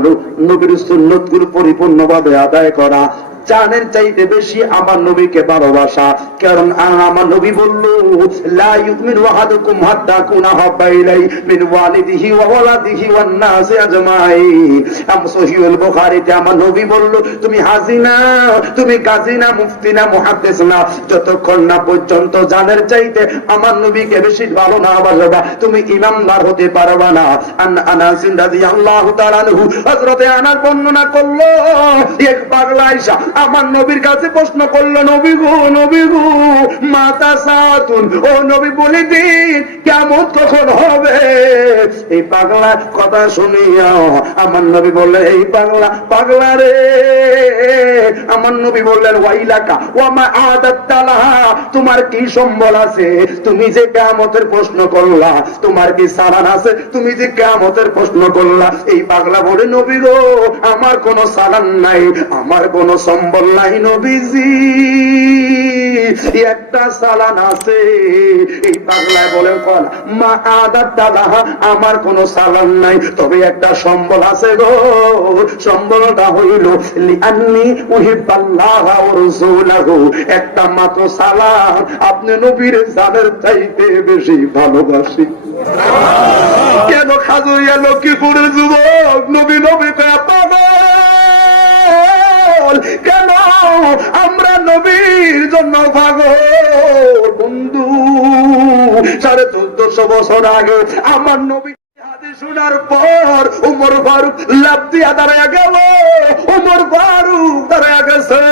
হলো নবীর সুন্নতগুলো পরিপূর্ণভাবে আদায় করা, জানের চাইতে বেশি আমার নবীকে ভালোবাসা। কারণ আমার নবী বলল, লা ইউমিনু আহাদুকুম হাত্তা কুনা হাব্বা ইলাই মিন ওয়ালিদিহি ওয়া ওয়ালাদিহি ওয়ান নাসি আজমাইন। সহিহুল বুখারীতে আমার নবী বলল, তুমি হাজি না, তুমি গাজী না, মুফতি না, মুহাদ্দিস না, যতক্ষণ না পর্যন্ত জানের চাইতে আমার নবীকে বেশি ভালো না বাসবা, তুমি ইমানদার হতে পারবা না। আনাস রাদিয়াল্লাহু তাআলা আনহু, হযরতে আনাস বর্ণনা করলো, এক পাগলা আয়েশা আমার নবীর কাছে প্রশ্ন করলো, নবী গো, নবী গো, মাতা সাতুন, ও নবী বলে দিন কিয়ামত কখন হবে? এই পাগলা কথা শুনিয়া আমার নবী বললেন, এই পাগলা রে, আমার নবী বললেন, ওয়াইলাকা ওয়া মা আদাত্তা লাহা, তোমার কি সম্বল আছে? তুমি যে কিয়ামতের প্রশ্ন করলা, তোমার কি সালান আছে? তুমি যে কিয়ামতের প্রশ্ন করলা। এই পাগলা বলে, নবী গো, আমার কোনো সালান নাই, আমার কোনো সম্বল নাই নবীজি, একটা সালান আছে। এই পাগলায় বলেন, কোন মা আদাত্তা লাহা, আমার কোনো সালান নাই, তবে একটা সম্বল আছে গো, সম্বলটা হইল লিআন্নী উহিব্বাল্লাহ ওয়া রাসূলাহু, একটা মাত্র সালাম, আপনি নবীর জানের চাইতে বেশি ভালোবাসি। কেন খাজুরিয়া লক্ষ্মীপুরের যুবক নবী নবী কয়া পাগল কেন? আমরা নবীর জন্য পাগল বন্ধু। 1450 বছর আগে আমার নবী শোনার পর উমর ফারুক লাফ দিয়া দাঁড়ায়া গেল, উমর ফারুক দাঁড়ায়া গেছে,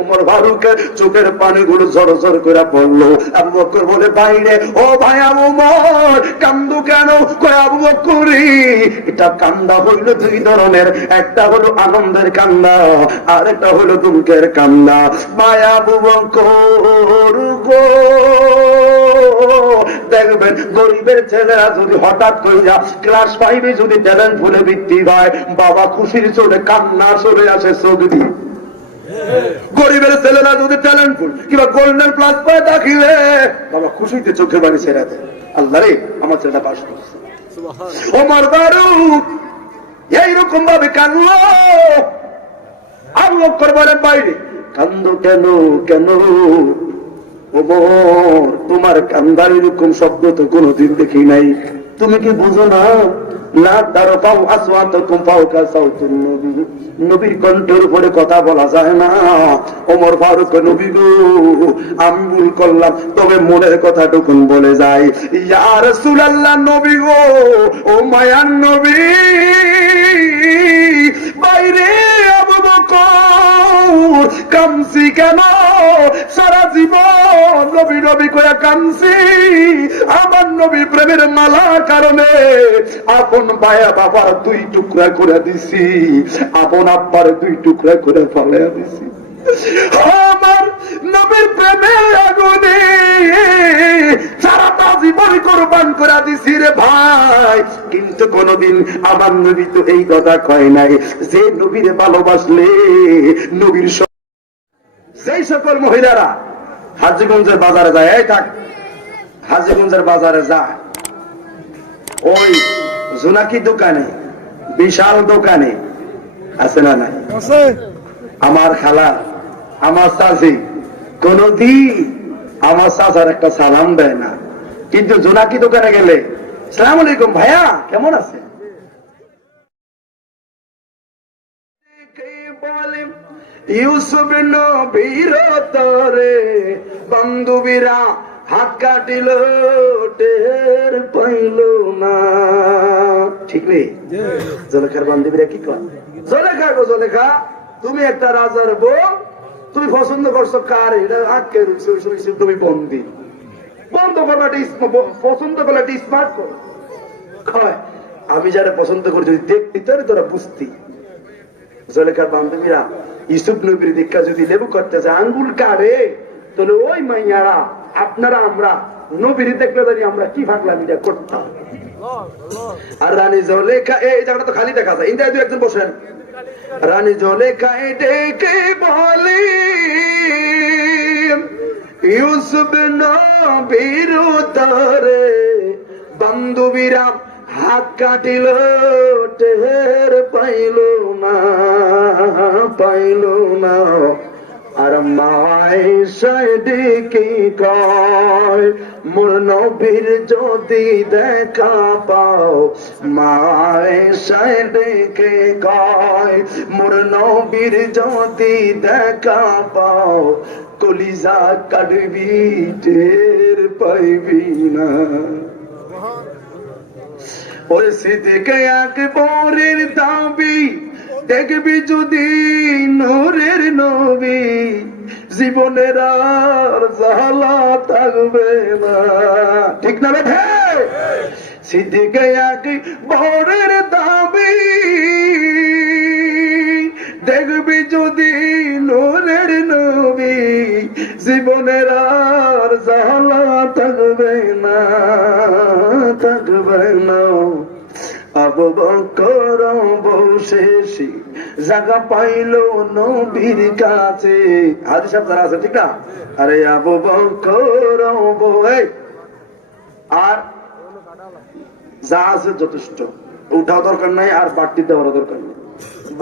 উমর ফারুকের চোখের পানিগুলো ঝর ঝর করে পড়লো। আবু বকর বলে, বাইরে ও ভাই আবু বকর, কান্দো কেন? কয় আবু বকরি, এটা কান্দা হইল দুই ধরনের, একটা হলো আনন্দের কান্দা, আর একটা হলো দুঃখের কান্দা। ভাই আবু বকর গো, দেখবেন গরিবের ছেলেরা যদি হঠাৎ করে ক্লাস 5-এ যদি ট্যালেন্ট ফুলে বৃত্তি হয়, বাবা খুশির চলে কান্না চলে আসে চোখ দিয়ে। গরিবের ছেলেরা যদি ট্যালেন্ট ফুল কিংবা গোল্ডেন প্লাস পায় দাখিলে, বাবা খুশিতে চোখে বাড়ি ছেড়ে দেয়, আল্লাহ রে আমার ছেলেটা পাস করছে। ওমর ফারুক এইরকম ভাবে কান্দলো। আবু বকর বলে, বাইরে কান্দো কেন? কেন ওমর, তোমার কান্দার এরকম শব্দ তো কোনোদিন দেখি নাই, তুমি কি বুঝো না? না তারফাউ আসওয়াতাকুম ফাওকা সাউতুন নবী, নবীর কণ্ঠের উপরে কথা বলা যায় না। ওমর ফারুক, নবী গো, আমি ভুল করলাম, তবে মনের কথাটুকু বলে যাই। ইয়া রাসূলুল্লাহ, নবী গো, ও মায়ার নবী, বাইরে আবু বকর কামসি কেন? সারা জীবন নবী নবী করে কামসি, আমার নবী প্রেমের মালার কারণে আপন ভাইয়া বাবার 2 টুকরা করে দিছি, আপন আব্বার 2 টুকরা করে ফেলে দিছি, আমার নবীর প্রেমের আগুনে সারাটা জীবন কোরবান করে দিছি রে ভাই। কিন্তু কোনদিন আমার নবী তো এই কথা কয় নাই যে নবীরে ভালোবাসলে নবীর। যেই সকল মহিলারা হাজীগঞ্জের বাজারে যায়, এই থাক, হাজীগঞ্জের বাজারে যায়, ওই জোনাকি দোকানে, বিশাল দোকানে আছে না নাই, আমার খালা, আমার চাচি কোনদিন আমার চাচার একটা সালাম দেয় না, কিন্তু জোনাকি দোকানে গেলে আসসালামু আলাইকুম ভাইয়া, কেমন আছে? ইউসুফ নবীর তরে বান্ধবীরা হাত কাটিল, টের পাইল না। ঠিক নেই? জলেখার বান্ধবীরা কি কয়? জলেখা গো জলেখা, তুমি একটা রাজার বউ, তুমি পছন্দ করছো কার? এটা আটকে তুমি বন্দি, বন্ধ করবা, পছন্দ করলে স্মার্ট করো। আমি যারা পছন্দ করি যদি দেখতি তাহলে তোরা বুঝতি। জলেখার বান্ধবীরা ইউসুফ নবীর দীক্ষা যদি লেবু করতে যায়, আঙ্গুল কাড়ে, তাহলে ওই মাইয়ারা আপনারা আমরা নবীর দেখলে দাঁড়িয়ে আমরা কি ভাবলাম এটা করতাম। আর রানী জলেখা, এই জায়গাটা তো খালি দেখা যায়, ইন্ডিয়ায় 2-1 জন বসেন। রানী জলেখা ডেকে বলে, ইউসুফ নবীর তরে বান্ধবীরা হাত কাটিল টের পাইল না আর মায়েশায় ডেকে কয় মোর নবীর যদি দেখা পাও মায়েশায় ডেকে কয় মোর নবীর যদি দেখা পাও কলিজা কাটবি টের পাইবি না। ওই সিদ্দিকে আকবরের দাবি দেখবি যদি নূরের নবী জীবনের আর জ্বালা থাকবে না। ঠিক না বেঠে? সিদ্দিকে আকবরের দাবি দেখবি যদি নূরের নবী জীবনের আর জ্বালা থাকবে না। আবু বকর বসেছি জায়গা পাইল নবীর কাছে। হাদিস আপনারা আছে ঠিক না? আরে আবু বকর আর যা আছে যথেষ্ট, উঠাও দরকার নাই আর বাড়তি দেওয়ার দরকার নেই।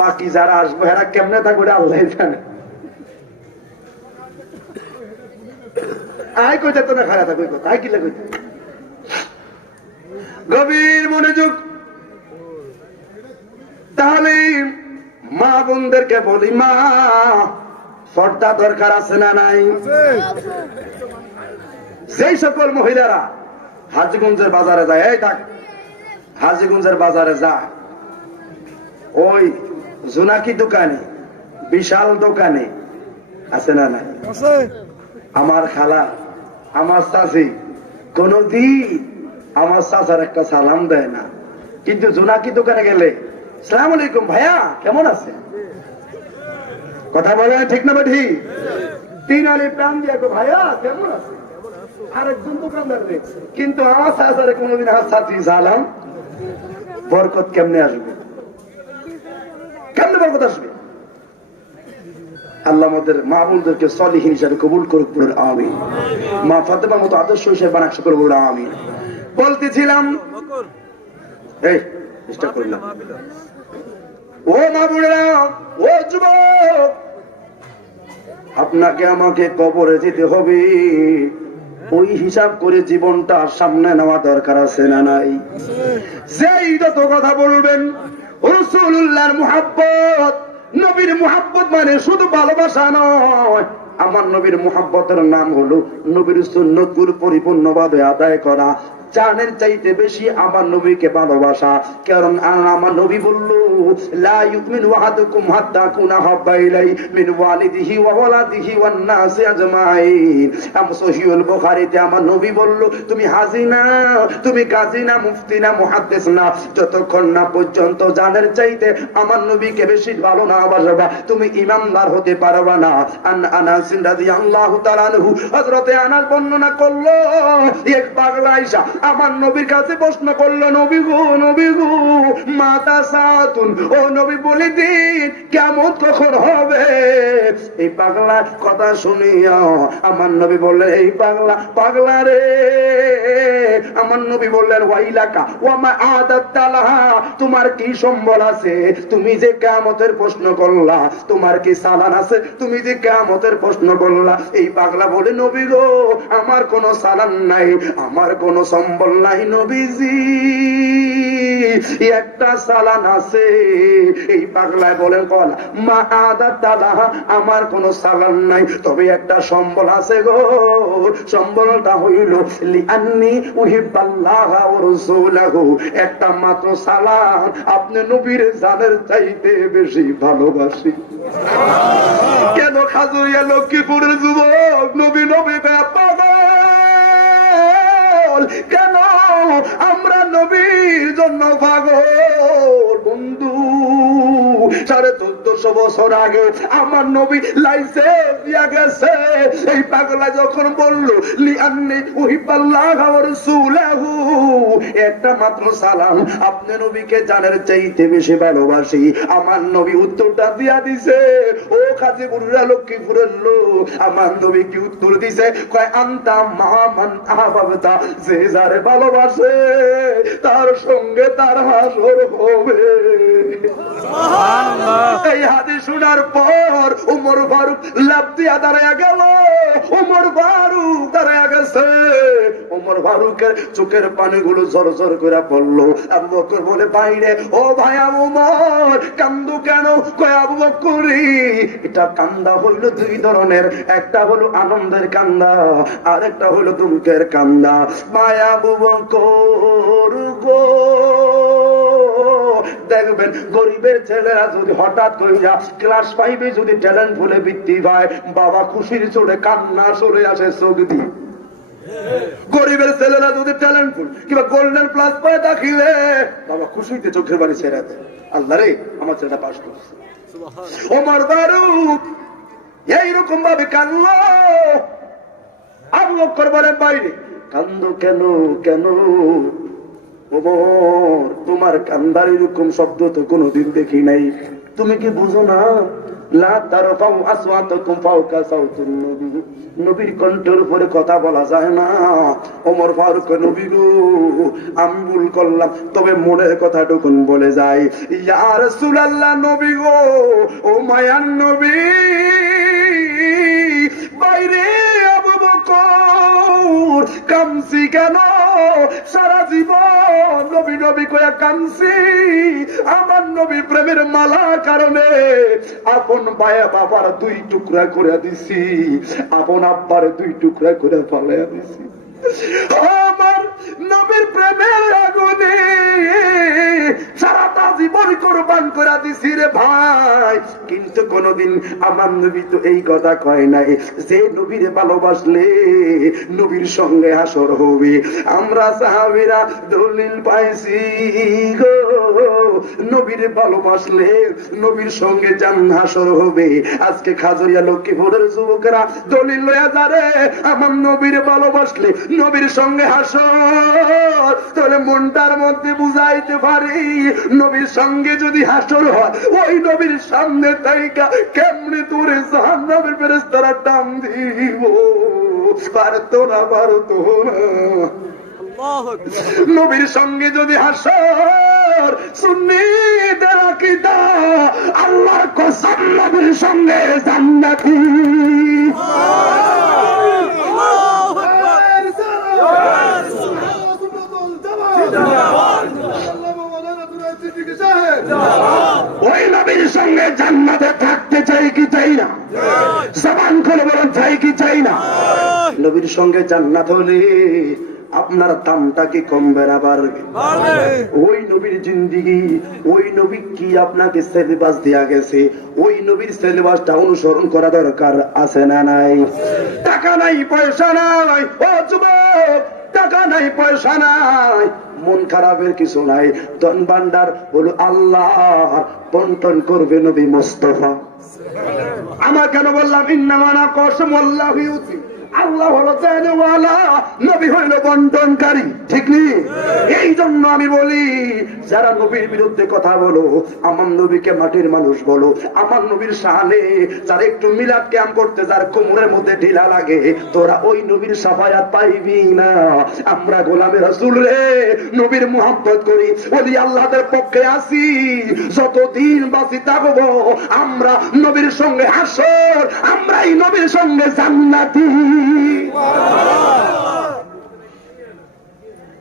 বাকি যারা আসবো এরা কেমনে থাকবে আল্লাহ জানে। আয় কই যেত না খারাপ থাকবে তাই কি লাগবে। গভীর মনোযোগ। তাহলে মা বোনদেরকে বলি, মা পর্দা দরকার আছে না নাই? যেই সকল মহিলারা হাজীগঞ্জের বাজারে যায়, এই থাক হাজীগঞ্জের বাজারে যা, ওই জোনাকি দোকানে বিশাল দোকানে আছে না নাই? আমার খালা আমার চাচি কোনদিন আমার চাচার একটা সালাম দেয় না, কিন্তু জোনাকি দোকানে গেলে সালাম আলাইকুম ভাইয়া কেমন আছে, কথা বলে ঠিক না বেঠি? তিন আলি প্রাণ দিয়ে ভাইয়া কেমন আছে, আরেকজন দোকানদার রে, কিন্তু আমার চাচারে কোনদিন আমার চাচি সালাম। বরকত কেমনে আসবে? কেমনে বরকত আসবে? আল্লাহ আমাদের মা বোনদেরকে সলিহীন হিসাবে কবুল করুক, বলুন আমিন। মা ফাতেমার মতো আদর্শ হিসেবে বানাকশা করবো, বলুন আমিন। বলতেছিলাম এই চেষ্টা করলাম, ও মা বোনেরা, ও যুবক, আপনাকে আমাকে কবরে যেতে হবে, ওই হিসাব করে জীবনটা সামনে নেওয়া দরকার আছে না নাই? যেই যত কথা বলবেন রাসূলুল্লাহর মুহাব্বত, নবীর মুহাব্বত মানে শুধু ভালোবাসা নয়, আমার নবীর মুহাব্বতের নাম হলো নবীর সুন্নতগুলো পরিপূর্ণভাবে আদায় করা, জানের চাইতে বেশি আমার নবীকে ভালোবাসা। কারণ আমার নবী বলল, লা ইউমিনু আহাদুকুম হাত্তা কুনা হাব্বা ইলাই মিন ওয়ালিদিহি ওয়া ওয়ালাদিহি ওয়ান নাসি আজমাইন। সহিহুল বুখারীতে আমার নবী বলল, তুমি হাজি না, তুমি কাজী না, মুফতি না, মুহাদ্দিস না, যতক্ষণ না পর্যন্ত জানের চাইতে আমার নবীকে বেশি ভালো না বাসবা, তুমি ইমানদার হতে পারবা না। আনাস রাদিয়াল্লাহু তাআলা আনহু, হযরতে আনাস বর্ণনা করলো, এক পাগলা আয়েশা আমার নবীর কাছে প্রশ্ন করলো, নবী গো, নবী গো, মাতা সাতুন, ও নবী বলে দিন কিয়ামত কখন হবে? এই পাগলা কথা শুনিয়া আমার নবী বললেন, এই পাগলা রে, আমার নবী বললেন, ওয়াইলাকা ওয়া মা আদাত লাহা, তোমার কি সম্বল আছে, তুমি যে কিয়ামতের প্রশ্ন করলা, তোমার কি সালান আছে, তুমি যে কিয়ামতের প্রশ্ন করলা? এই পাগলা বলে, নবী গো, আমার কোনো সালান নাই, আমার কোনো সম্বল নাই নবীজি, একটা সালান আছে। এই পাগলায় বলেন, কলা মা আদাত লাহা, আমার কোনো সালান নাই, তবে একটা সম্বল আছে গো, সম্বলটা হইল লিআন্নী উহিব্বাল্লাহ ওয়া রাসূলাহু, একটা মাত্র সালাম, আপনি নবীর জানের চাইতে বেশি ভালোবাসি। কেন খাজুরিয়া লক্ষ্মীপুরের যুবক নবী নবী পাগল, কেন আমরা নবীর জন্য পাগল? বন্ধু, 1450 বছর আগে আমার নবী লাইসেন্স দিয়া গেছে। এই পাগলা যখন বলল লিআন্নী উহিব্বাল্লাহ ওয়া রাসূলাহু, মায়াহু, একটা মাত্র সালাম, আপনি নবীকে জানের চাইতে বেশি ভালোবাসি। আমার নবী উত্তরটা দিয়া দিছে, ও গাজীপুরা লক্ষ্মীপুরের লোক, আমার নবী কি উত্তর দিছে? কয় আনতা মামান আহবাবতা, যে যারে ভালোবাসে তার সঙ্গে তার হাসর হবে। এই হাদিস শোনার পর উমর ফারুক লাফ দিয়া দাঁড়ায়া গেল। উমর ফারুক দাঁড়ায়া গেছে, উমর ফারুকের চোখের পানিগুলো ঝর ঝর করে পড়লো। আবু বকর বলে, বাইরে ও ভাই আবু উমর, কান্দো কেন? কয় আবু বকরি, এটা কান্দা হইল দুই ধরনের, একটা হলো আনন্দের কান্দা, আর একটা হলো দুঃখের কান্দা। মায়া আবু বকর গো, দেখবেন গরিবের ছেলেরা যদি হঠাৎ কইরা ক্লাস 5 যদি ট্যালেন্ট ফুলে বৃত্তি পায়, বাবা খুশির চোটে কান্না চলে আসে চোখ দিয়ে। গরিবের ছেলেরা যদি ট্যালেন্ট ফুল কিংবা গোল্ডেন প্লাস পায় দাখিলে, বাবা খুশিতে চোখের বাড়ি ছেড়ে দেয়, আল্লাহ রে আমার ছেলেটা পাস করছে। ওমর ফারুক এইরকম ভাবে কান্দলো। আবু বকর বলে, বাইরে কান্দো কেন? কেন ওমর, তোমার কান্দার এরকম শব্দ তো কোনোদিন দেখি নাই, তুমি কি বুঝো না? লা তারফাউ আসওয়াতাকুম ফাওকা সাউতুন নবী, নবীর কণ্ঠের উপরে কথা বলা যায় না। ওমর ফারুক, নবী গো আমি ভুল করলাম, তবে মনের কথাটুকুন বলে যাই। ইয়া রাসূলুল্লাহ, নবী গো, ও মায়ার নবী, বাইরে আবু বকর কামসি কেন? সারা জীবন নবী নবী কয়া কামসি, আমার নবী প্রেমের মালা কারণে আপন ভাইয়া বাবার 2 টুকরা করে দিছি, আপন আব্বার 2 টুকরা করে ফেলে দিছি। আমার নবীর প্রেমের আগুনে সারাটা জীবন কোরবান করে দিছি রে ভাই। কিন্তু কোনদিন আমার নবী তো এই কথা কয় নাই যে নবীর ভালোবাসলে নবীর সঙ্গে হাসর হবে। আমরা সাহাবীরা দলিল পাইছি গো, নবীর ভালোবাসলে নবীর সঙ্গে জান্নাত হাসর হবে। আজকে খাজরিয়া লক্ষ্মীপুরের যুবকেরা দলিল লয়া যারে আমার নবীর ভালোবাসলে নবীর সঙ্গে হাসর, তাহলে মনটার মধ্যে বুঝাইতে পারি নবীর সঙ্গে যদি হাসর হয়, ওই নবীর সামনে তাইকা কেমনে তোরে জাহান্নামের ফেরেশতারা টান দিব। পারতো না, পারতো না। নবীর সঙ্গে যদি হাসর, সুন্নিদের আকীদা, আল্লাহর কসম নবীর সঙ্গে জান্নাতি। ওই নবীর সঙ্গে জান্নাতে থাকতে চাই কি চাই না? জবান খুলে বলেন, চাই কি চাই না? নবীর সঙ্গে জান্নাত হলে আপনার দামটা কি কমবে না বাড়বে? ওই নবীর জিন্দিগি, ওই নবী কি আপনাকে সিলেবাস দেয়া গেছে, ওই নবীর সিলেবাসটা অনুসরণ করা দরকার আছে না নাই? টাকা নাই, পয়সা নাই, ও যুবক, টাকা নাই, পয়সা নাই, মন খারাপের কিছু নাই, ধন ভান্ডার হলো আল্লাহ বন্টন করবে নবী মুস্তাফা। আমার কেন বললাম ইন্নামানা কসম আল্লাহু ইউতি, আল্লাহ হলো দেনওয়ালা, নবী হইল বন্টনকারী, ঠিক নেই? এই জন্য আমি বলি, যারা নবীর বিরুদ্ধে কথা বলো, আমার নবীকে মাটির মানুষ বলো, আমার নবীর শানে যারা একটু মিলাদ ক্যাম্প করতে যার কোমরের মধ্যে ঢিলা লাগে, তোরা ওই নবীর সাফায়াত পাইবি না। আমরা গোলামে রাসূল রে, নবীর মুহাব্বত করি, ওলি আল্লাহদের পক্ষে আছি, যতদিন বাঁচি থাকবো আমরা নবীর সঙ্গে হাসর, আমরাই নবীর সঙ্গে জান্নাতি।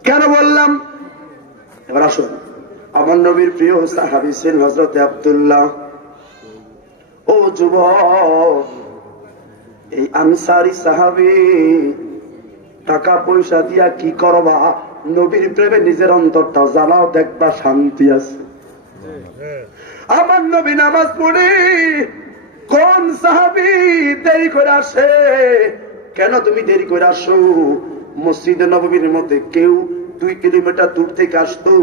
কেন বললাম? এবার আসুন, আমার নবীর প্রিয় সাহাবী ছিলেন হযরত আব্দুল্লাহ। ও যুবক, এই আনসারী সাহাবী টাকা পয়সা দিয়া কি করবা? নবীর প্রেমে নিজের অন্তরটা জ্বালাও, দেখবা শান্তি আছে। আমার নবী নামাজ পড়ে, কোন সাহাবী দেরি করে আসে? কেন তুমি দেরি করে আসো? মসজিদে নববীর মধ্যে কেউ 2 কিলোমিটার দূর থেকে আসতো,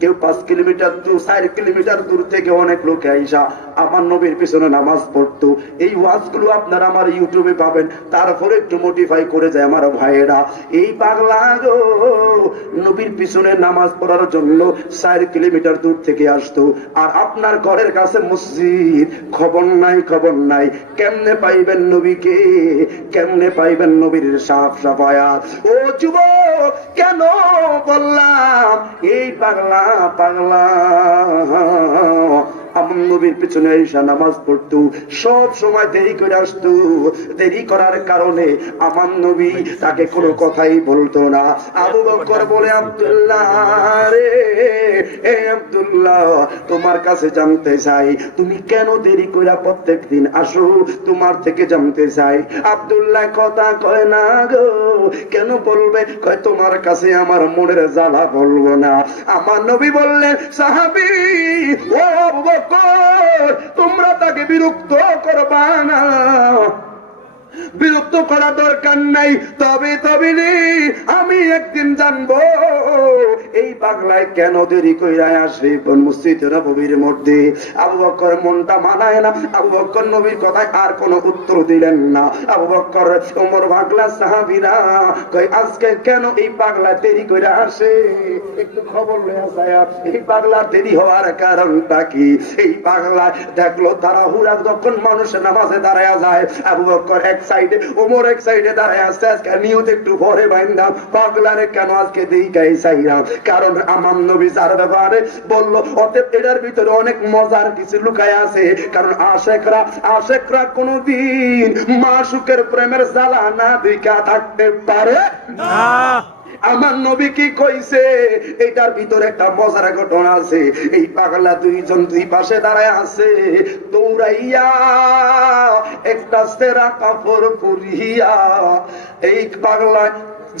কেউ 5 কিলোমিটার দূর 4 কিলোমিটার দূর থেকে অনেক লোক আইসা আমার নবীর পিছনে নামাজ পড়তো। এই ওয়াজগুলো আপনারা আমার ইউটিউবে পাবেন, তারপরে একটু মোটিফাই করে যায় আমার ভাইয়েরা। এই পাগলা গো নবীর পিছনে নামাজ পড়ার জন্য 4 কিলোমিটার দূর থেকে আসতো, আর আপনার ঘরের কাছে মসজিদ, খবর নাই খবর নাই। কেমনে পাইবেন নবীকে, কেমনে পাইবেন নবীর সাফ সাফায়াত? ও যুবক, কেন বললাম এই পাগলা পাগলা আমার নবীর পিছনে এসে নামাজ পড়তো, সব সময় দেরি করে আসতো। দেরি করার কারণে আমার নবী তাকে কোনো কথাই বলতো না। আবু বকর বলে, আব্দুল্লাহ রে, এ আব্দুল্লাহ, তোমার কাছে জানতে চাই তুমি কেন দেরি করে প্রত্যেক দিন আসো, তোমার থেকে জানতে চাই। আব্দুল্লাহ কথা কয় না গো। কেন বলবে? কয় তোমার কাছে আমার মনের জ্বালা বলবো না। আমার নবী বললেন, সাহাবী ও আবু বকর, তোমরা তাকে বিরক্ত করবা না, বিরক্ত করা দরকার নাই। তবে আমি একদিন জানবো এই পাগলায় কেন দেরি কইরা আসে মসজিদে নববীর মধ্যে। আবু বকর মনটা মানায় না। আবু বকর নবীর কথায় আর কোনো উত্তর দিলেন না। আবু বকর ওমর পাগলা সাহাবীরা কই আজকে কেন এই পাগলা দেরি কইরা আসে, একটু খবর লয়া যায়। এই পাগলা দেরি হওয়ার কারণটা কি? এই পাগলা দেখলো তাড়াহুড়া যখন মানুষ নামাজে দাঁড়ায় যায়, আবু বকর এক সাইডে, ওমর এক সাইডে দাঁড়ায় আসছে। আজকে নিয়ত একটু পরে বাইন্দাম, পাগলারে কেন আজকে দেখাই চাইলাম, কারণ আমার নবী যার ব্যাপারে বললো অতএব এটার ভিতরে অনেক মজার কিছু লুকায় আছে। কারণ আশেকরা কোনদিন মাশুকের প্রেমের জ্বালা না দেখা থাকতে পারে না। আমার নবী কি কইছে এটার ভিতরে একটা মজার ঘটনা আছে। এই পাগলা দুইজন দুই পাশে দাঁড়ায় আছে, দৌড়াইয়া একটা সেরা কাপড় পরিয়া এই পাগলা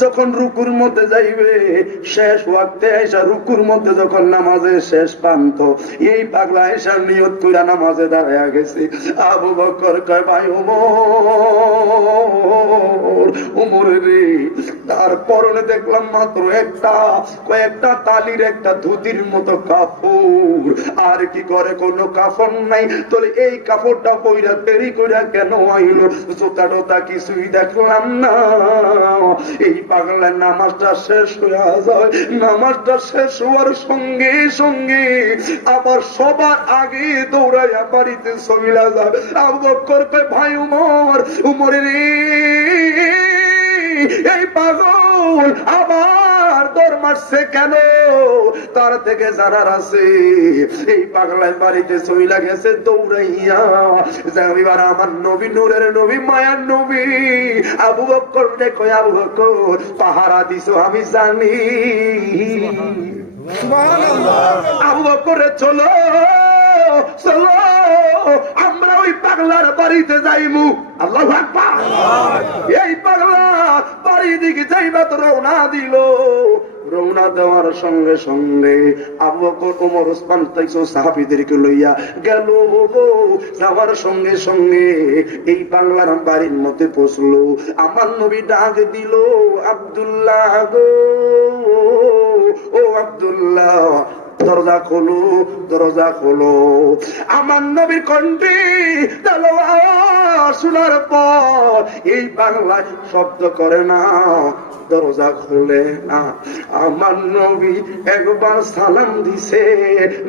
যখন রুকুর মধ্যে যাইবে, শেষ ওয়াক্তে এসা রুকুর মধ্যে যখন নামাজের শেষ প্রান্ত, এই পাগলা এসা নিয়ত কইরা নামাজে দাঁড়ায়া গেছে। আবু বকর কয়, ভাই ওমর রে, তার পরনে দেখলাম মাত্র কয়েকটা তালির একটা ধুতির মতো কাপড়, আর কি করে কোনো কাফন নাই। তাহলে এই কাপড়টা পইরা দেরি কইরা কেন আইলো? জোতা টোতা কিছুই দেখলাম না। এই পাগলার নামাজটা শেষ হয়ে যায়, নামাজটা শেষ হওয়ার সঙ্গে সঙ্গে আবার সবার আগে দৌড়াইয়া বাড়িতে চলে যায়। আবু বকর কয়, ভাই উমর রে, এই পাগল আবার দৌড় মারছে কেন? তার থেকে জানার আছে এই পাগলার বাড়িতে চইলা গেছে দৌড়াইয়া। এবার আমার নবী, নূরের নবী, মায়ার নবী আবু বকর দেখো, আবু বকর পাহারা দিছো আমি জানি। আবু বকর চলো চলো আমরা ওই পাগলার বাড়িতে যাইমু। আল্লাহু আকবার। এই পাগলা বাড়ি দিকে যাইবা তো রওনা দিল। রওনা দেওয়ার সঙ্গে সঙ্গে আবু বকর, ওমর, ওসমান সাহাবীদেরকে লইয়া গেল। যাওয়ার সঙ্গে সঙ্গে এই বাংলার বাড়ির মধ্যে পৌঁছলো। আমার নবী ডাক দিল, আব্দুল্লাহ গো, ও আব্দুল্লাহ, দরজা খোলো, দরজা খোলো। আমার নবীর কণ্ঠে শোনার পর এই বাংলায় শব্দ করে না, দরজা খুলে না। আমার নবী একবার সালাম দিছে।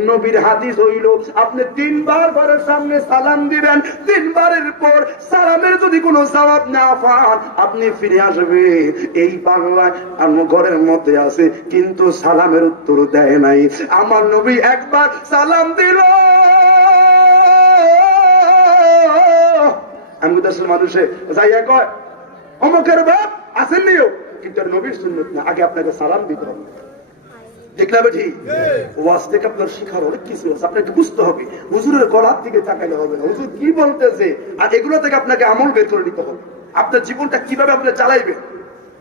নবীর হাদিস হইল, আপনি 3 বার ঘরের সামনে সালাম দিবেন, 3 বারের পর সালামের যদি কোনো জবাব না পান আপনি ফিরে আসবে। এই বাংলায় আমার ঘরের মধ্যে আছে, কিন্তু সালামের উত্তর দেয় নাই। আমার নবী একবার সালাম দিল। আমি দেশের মানুষে যাইয়া কয়, অমুকের বাপ আসেননিও, কিন্তু নবীর সুন্নত না, আগে আপনাকে সালাম দিতে হবে। দেখলাম ঠিক ওয়াজ থেকে আপনার শিখার অনেক কিছু আছে, আপনাকে বুঝতে হবে। হুজুরের গলার দিকে তাকাইলে হবে না, হুজুর কি বলতেছে, আর এগুলো থেকে আপনাকে আমল বের করে নিতে হবে। আপনার জীবনটা কিভাবে আপনি চালাইবেন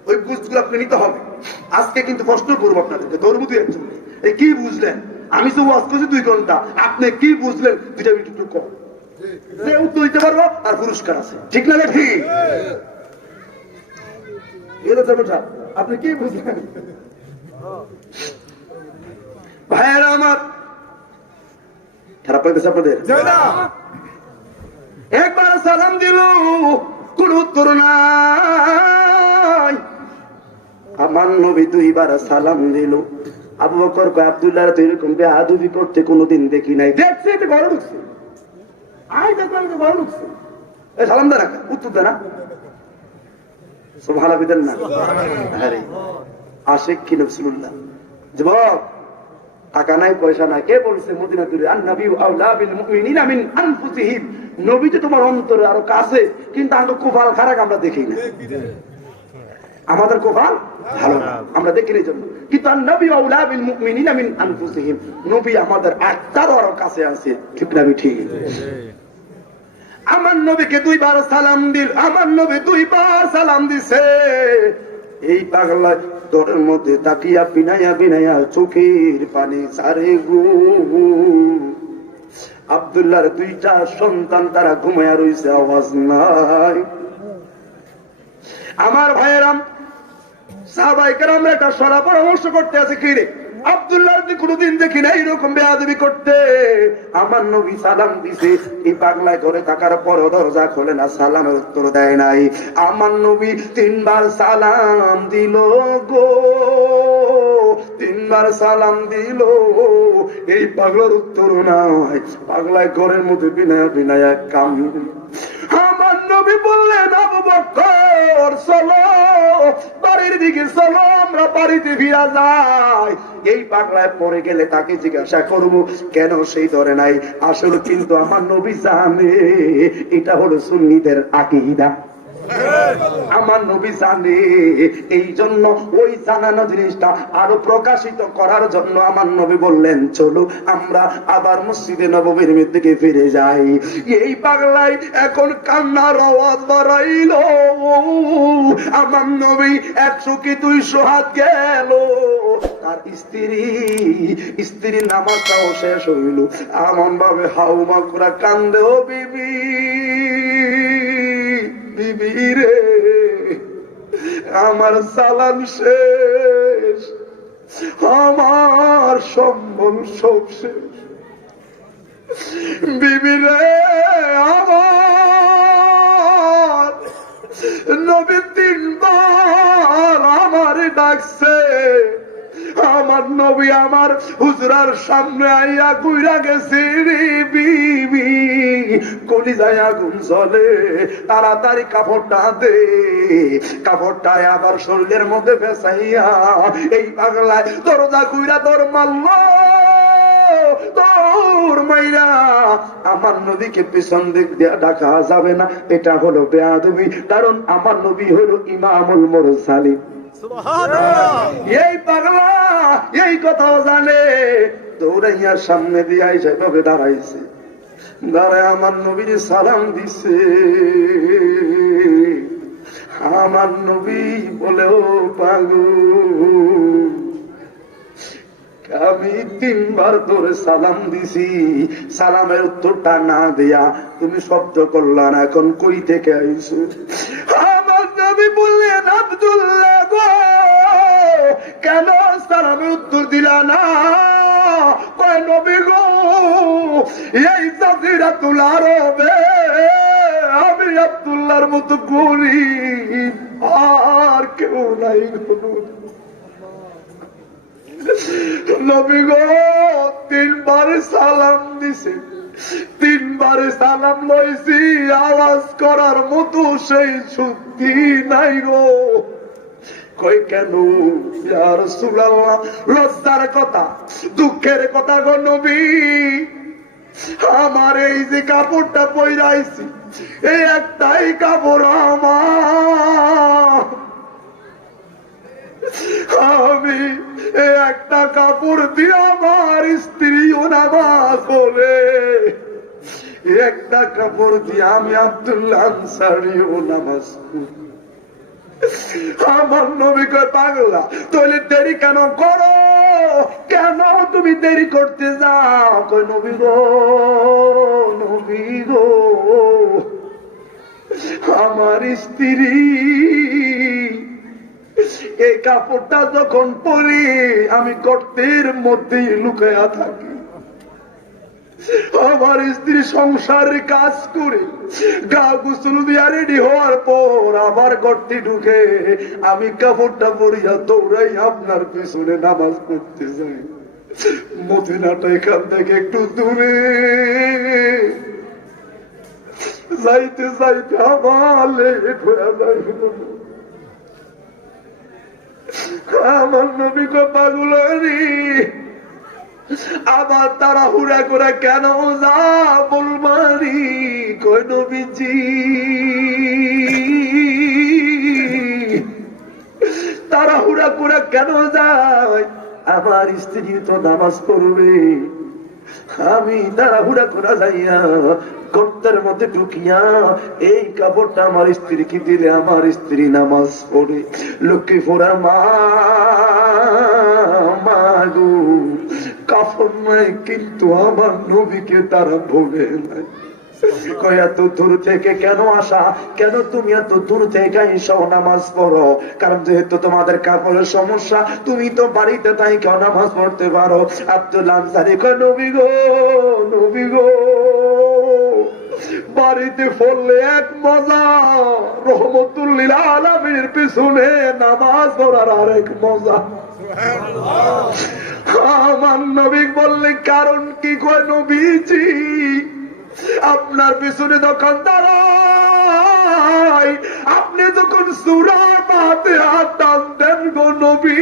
ওই বুঝগুলো আপনি নিতে হবে। আজকে কিন্তু প্রশ্ন করবো আপনাদেরকে, ধর্মদু একজন, এই কি বুঝলেন? আমি তো ওয়াজ করছি 2 ঘন্টা, আপনি কি বুঝলেন 2টা মিনিট একটু কম, যে উত্তর দিতে পারবো আর পুরস্কার আছে। ঠিক না ঠিক? আপনি কি বুঝলেন? ভাইয়েরা আমার, খারাপ লাগতেছে আপনাদের? একবার সালাম দিল, কোন উত্তর নাই। আমার নবী দুইবার সালাম দিল। আবু বকর কয়, আব্দুল্লাহ তো এরকম বেয়াদবি করতে কোনোদিন দেখি নাই। দেখছে তো ঘরে ঢুকছে, আই দেখলাম তো ঘরে ঢুকছে, সালাম দেয় না, উত্তর দেয় না। সুবহানাল্লাহ বিদেন না। আরে আশিক কি নবসুল্লাহ, যুবক টাকা নাই পয়সা নাই, কে বলছে মদিনা দূরে? আন-নবী আওলা বিল মুমিনিনা মিন আনফুসিহিম। নবী তো তোমার অন্তরে আরো কাছে, কিন্তু আমরা কুফাল খারাপ আমরা দেখি না। আমাদের কপাল ভালো না, আমরা দেখি এই জন্য। কিন্তু আন-নবী আওলা বিল মুমিনিনা মিন আনফুসিহিম, নবী আমাদের আত্মার আরো কাছে আছে। ঠিক না? ঠিক। আমার নবীকে দুইবার সালাম দিল, আমার নবী দুইবার সালাম দিছে। এই পাগলা দরের মধ্যে তাকিয়া বিনাইয়া বিনাইয়া চোখের পানি সারে গো। আব্দুল্লাহর দুইটা সন্তান তারা ঘুমায়া রইছে, আওয়াজ নাই। আমার ভাইয়েরাম, সাহাবায়ে কেরামরা একটা সরা পরামর্শ করতে আছে, কি রে আব্দুল্লাহ কোনদিন দেখি না এইরকম বেয়াদবি করতে। আমার নবী সালাম দিছে, এই পাগলায় ঘরে থাকার পরও দরজা খোলে না, সালামের উত্তর দেয় নাই। আমার নবী তিনবার সালাম দিল গো, তিনবার সালাম দিল, এই পাগলার উত্তর নাই। পাগলায় ঘরের মধ্যে বিনায়া বিনায়া কান্দে। আমার নবী বললেন, আবু বকর চলো বাড়ির দিকে, চলো আমরা বাড়িতে ফিরা যাই। এই পাগলায় পড়ে গেলে তাকে জিজ্ঞাসা করব কেন সেই ধরে নাই। আসলে কিন্তু আমার নবী জানে এটা হলো সুন্নিদের আকীদা। আমার নবী জানে, এই জন্য ওই জানানো জিনিসটা আরো প্রকাশিত করার জন্য আমার নবী বললেন, চলো আমরা আবার মসজিদে নববীর দিকে ফিরে যাই। এই পাগলাই এখন কান্নার আওয়াজ বাড়াইল। আমার নবী 100 কি 200 হাত গেল। তার স্ত্রীর নামাজটাও শেষ হইল, এমন ভাবে হাউমা করে কান্দে, ও বিবি, বিবি রে আমার সালাম শেষ, আমার সম্বল সব শেষ। বিবি রে আমার নবী 3 বার আমার ডাকছে। আমার নবী আমার হুজরার সামনে আইয়া কইরা গেছে, রে বিবি কলিজায় আগুন জ্বলে, তাড়াতাড়ি কাপড়টা দে। কাপড়টা আবার শরীরের মধ্যে ফেসাইয়া এই পাগলায় দরজা কইরা দর মারল, তোর মাইরা। আমার নবীকে পিছন দিক দিয়ে ডাকা যাবে না, এটা হলো বেয়াদবি। কারণ আমার নবী হলো ইমামুল মুরসালিন। এই পাগলা এই কথাও জানে, দৌড়াইয়ার সামনে দিয়ে আইসা তবে দাঁড়াইছে, দাঁড়ায় আমার নবীর সালাম দিছে। আমার নবী বলে, ও পাগল, আমি 3 বার ধরে সালাম দিছি, সালামের উত্তরটা না দিয়া তুমি শব্দ করলা না, এখন কই থেকে আইছো? আমার নবী বললেন, আব্দুল্লাহ গো কেন সালামের উত্তর দিলা না? কয় নবী গো, এই জাজিরাতুল আরবে আমি আব্দুল্লাহর মতো গরিব আর কেউ নাই গো। নবী গো 3 বার সালাম দিছে, 3 বার সালাম লইছি, আওয়াজ করার মতো সেই শক্তি নাই গো। কই কেন? ইয়া রাসূলুল্লাহ, লজ্জার কথা, দুঃখের কথা গো নবী। আমার এই যে কাপড়টা পইরাইছি, এই একটাই কাপড় আমার, আমি একটা কাপড় দিয়ে আমার স্ত্রীও নামাজ পড়ে, একটা কাপড় দিয়ে আমি আব্দুল্লাহ আনসারীও নামাজ পড়ি। আমার নবী কয়, পাগলা তাহলে দেরি কেন করো? কেন তুমি দেরি করতে যাও? কই নবী গো, নবী গো আমার স্ত্রী এই কাপড়টা যখন পরি আমি গর্তের মধ্যেই লুকায়া থাকি। আমার স্ত্রী সংসারের কাজ করে গা গোসল দিয়া রেডি হওয়ার পর আবার গর্তে ঢুকে আমি কাপড়টা পরিয়া দৌড়াই আপনার পিছনে নামাজ পড়তে যাই। মদিনাটা এখান থেকে একটু দূরে, যাইতে যাইতে আমার লেট হয়ে যায়। আমার নবী কো পাগলারি আবার তাড়াহুড়া করে কেন যা বলবারি কই নবীজি তাড়াহুড়া করে কেন যায়? আমার স্ত্রী তো নামাজ পড়বে, আমি তাড়াহুড়া করে যাইয়া গর্তের মধ্যে ঢুকিয়া এই কাপড়টা আমার স্ত্রীকে দিলে আমার স্ত্রী নামাজ পড়ে। লক্ষ্মী ফোরা মা গো কাপড় নাই কিন্তু আমার নবীকে তারা ভোগে নাই। এত দূর থেকে কেন আসা? কেন তুমি এত দূর থেকে এসো নামাজ পড়ো? কারণ যেহেতু তোমাদের কাপড়ের সমস্যা, তুমি তো বাড়িতে তাই কেউ নামাজ পড়তে পারো। আব্দুল্লাহ আনসারী কয় নবী গো, নবী গো বাড়িতে পড়লে এক মজা, রহমতুল লিল আলামিনের পিছনে নামাজ পড়ার আরেক মজা। আমার নবী বললে কারণ কি? কয় নবীজি আপনার পিছনে যখন দাঁড়াই আপনি যখন সূরা ফাতিহা টান দেন গো নবী,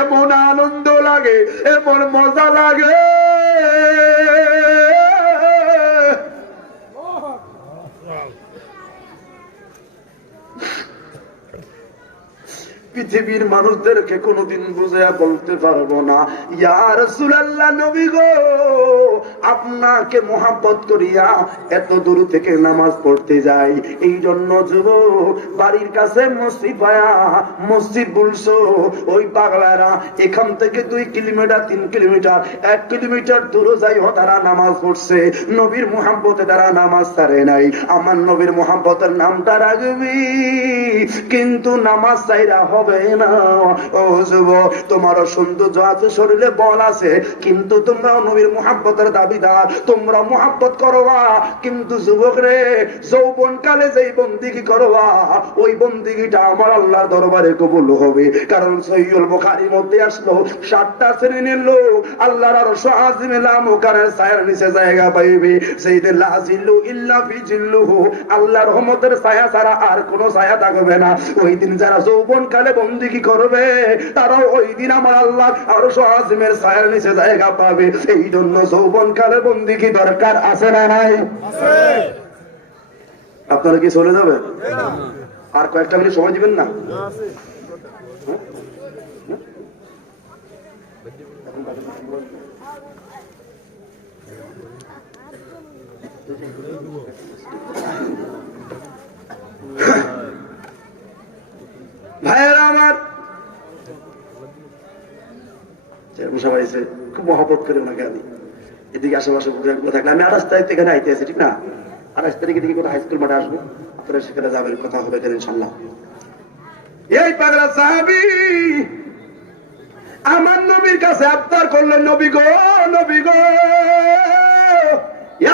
এমন আনন্দ লাগে, এমন মজা লাগে। পৃথিবীর মানুষদেরকে কোনোদিন বুঝাইয়া বলতে পারবো না ইয়া রাসূলুল্লাহ নবী গো আপনাকে মহব্বত করিয়া এত দূর থেকে নামাজ পড়তে যাই। এই জন্য যুবক বাড়ির কাছে মসজিদ পায়া মসজিদ বলছো, ওই পাগলারা এখান থেকে 2 কিলোমিটার 3 কিলোমিটার 1 কিলোমিটার দূরে যাইও তারা নামাজ পড়ছে। নবীর মহব্বতে তারা নামাজ ছাড়ে নাই। আমার নবীর মহব্বতের নামটা রাখবি কিন্তু নামাজ চাইরা হবে না। ও যুবক তোমারও সৌন্দর্য আছে, শরীরে বল আছে, কিন্তু তোমরা নবীর মুহাব্বতের দাবিদার, তোমরা মুহাব্বত করবা। কিন্তু যুবক রে যৌবন কালে যেই বন্দিগি করবা ওই বন্দিগিটা আমার আল্লাহর দরবারে কবুল হবে। কারণ সহিহুল বুখারীর মধ্যে আসলো 7টা শ্রেণীর লোক আল্লাহর আরশ আজিমে লা মুকারের ছায়ার নিচে জায়গা পাইবে। সেইদে লা জিল্লু ইল্লা ফি জিল্লুহু, আল্লাহর রহমতের ছায়া ছাড়া আর কোনো ছায়া থাকবে না। ওই দিন যারা যৌবন কালে বন্দিগি করবে তারা ওই দিন আমার আল্লাহ আরশ আজিমের ছায়ার নিচে জায়গা পাবে। এই জন্য যৌবন কালে বন্দিগি দরকার আছে না নাই? আছে। আপনারা কি চলে যাবেন? আর কয়েকটা মিনিট সময় দিবেন না? ভাইয়েরা আমার খুব মহব্বত করে ওনাকে আমি এদিকে আশেপাশে থাকলে আমি 28 তারিখ থেকে আইতে আছি, ঠিক না? 28 তারিখে দিকে কোথাও হাই স্কুল মাঠে আসবো, আপনারা সেখানে যাবেন, কথা হবে ইনশাল্লাহ। এই পাগলা সাহাবী আমার নবীর কাছে আবদার করলেন, নবী গো, নবী গো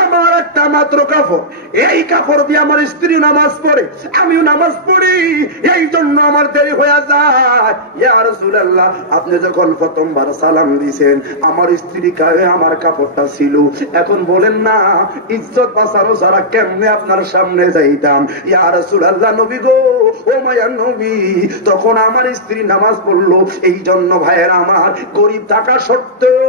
আমার একটা মাত্র কাপড়, এই কাপড় দিয়ে আমার স্ত্রী নামাজ পড়ে, আমিও নামাজ পড়ি, এই জন্য আমার দেরি হয়ে যায়। ইয়া রাসূলুল্লাহ আপনি যখন প্রথমবার সালাম দিয়েছেন আমার স্ত্রী গায়ে আমার কাপড়টা ছিল, এখন বলেন না ইজ্জত বাঁচানো ছাড়া কেমনে আপনার সামনে যাইতাম। ইয়া রাসূলুল্লাহ নবী গো, ও মায়ার নবী তখন আমার স্ত্রী নামাজ পড়লো। এই জন্য ভাইয়েরা আমার গরিব থাকা সত্ত্বেও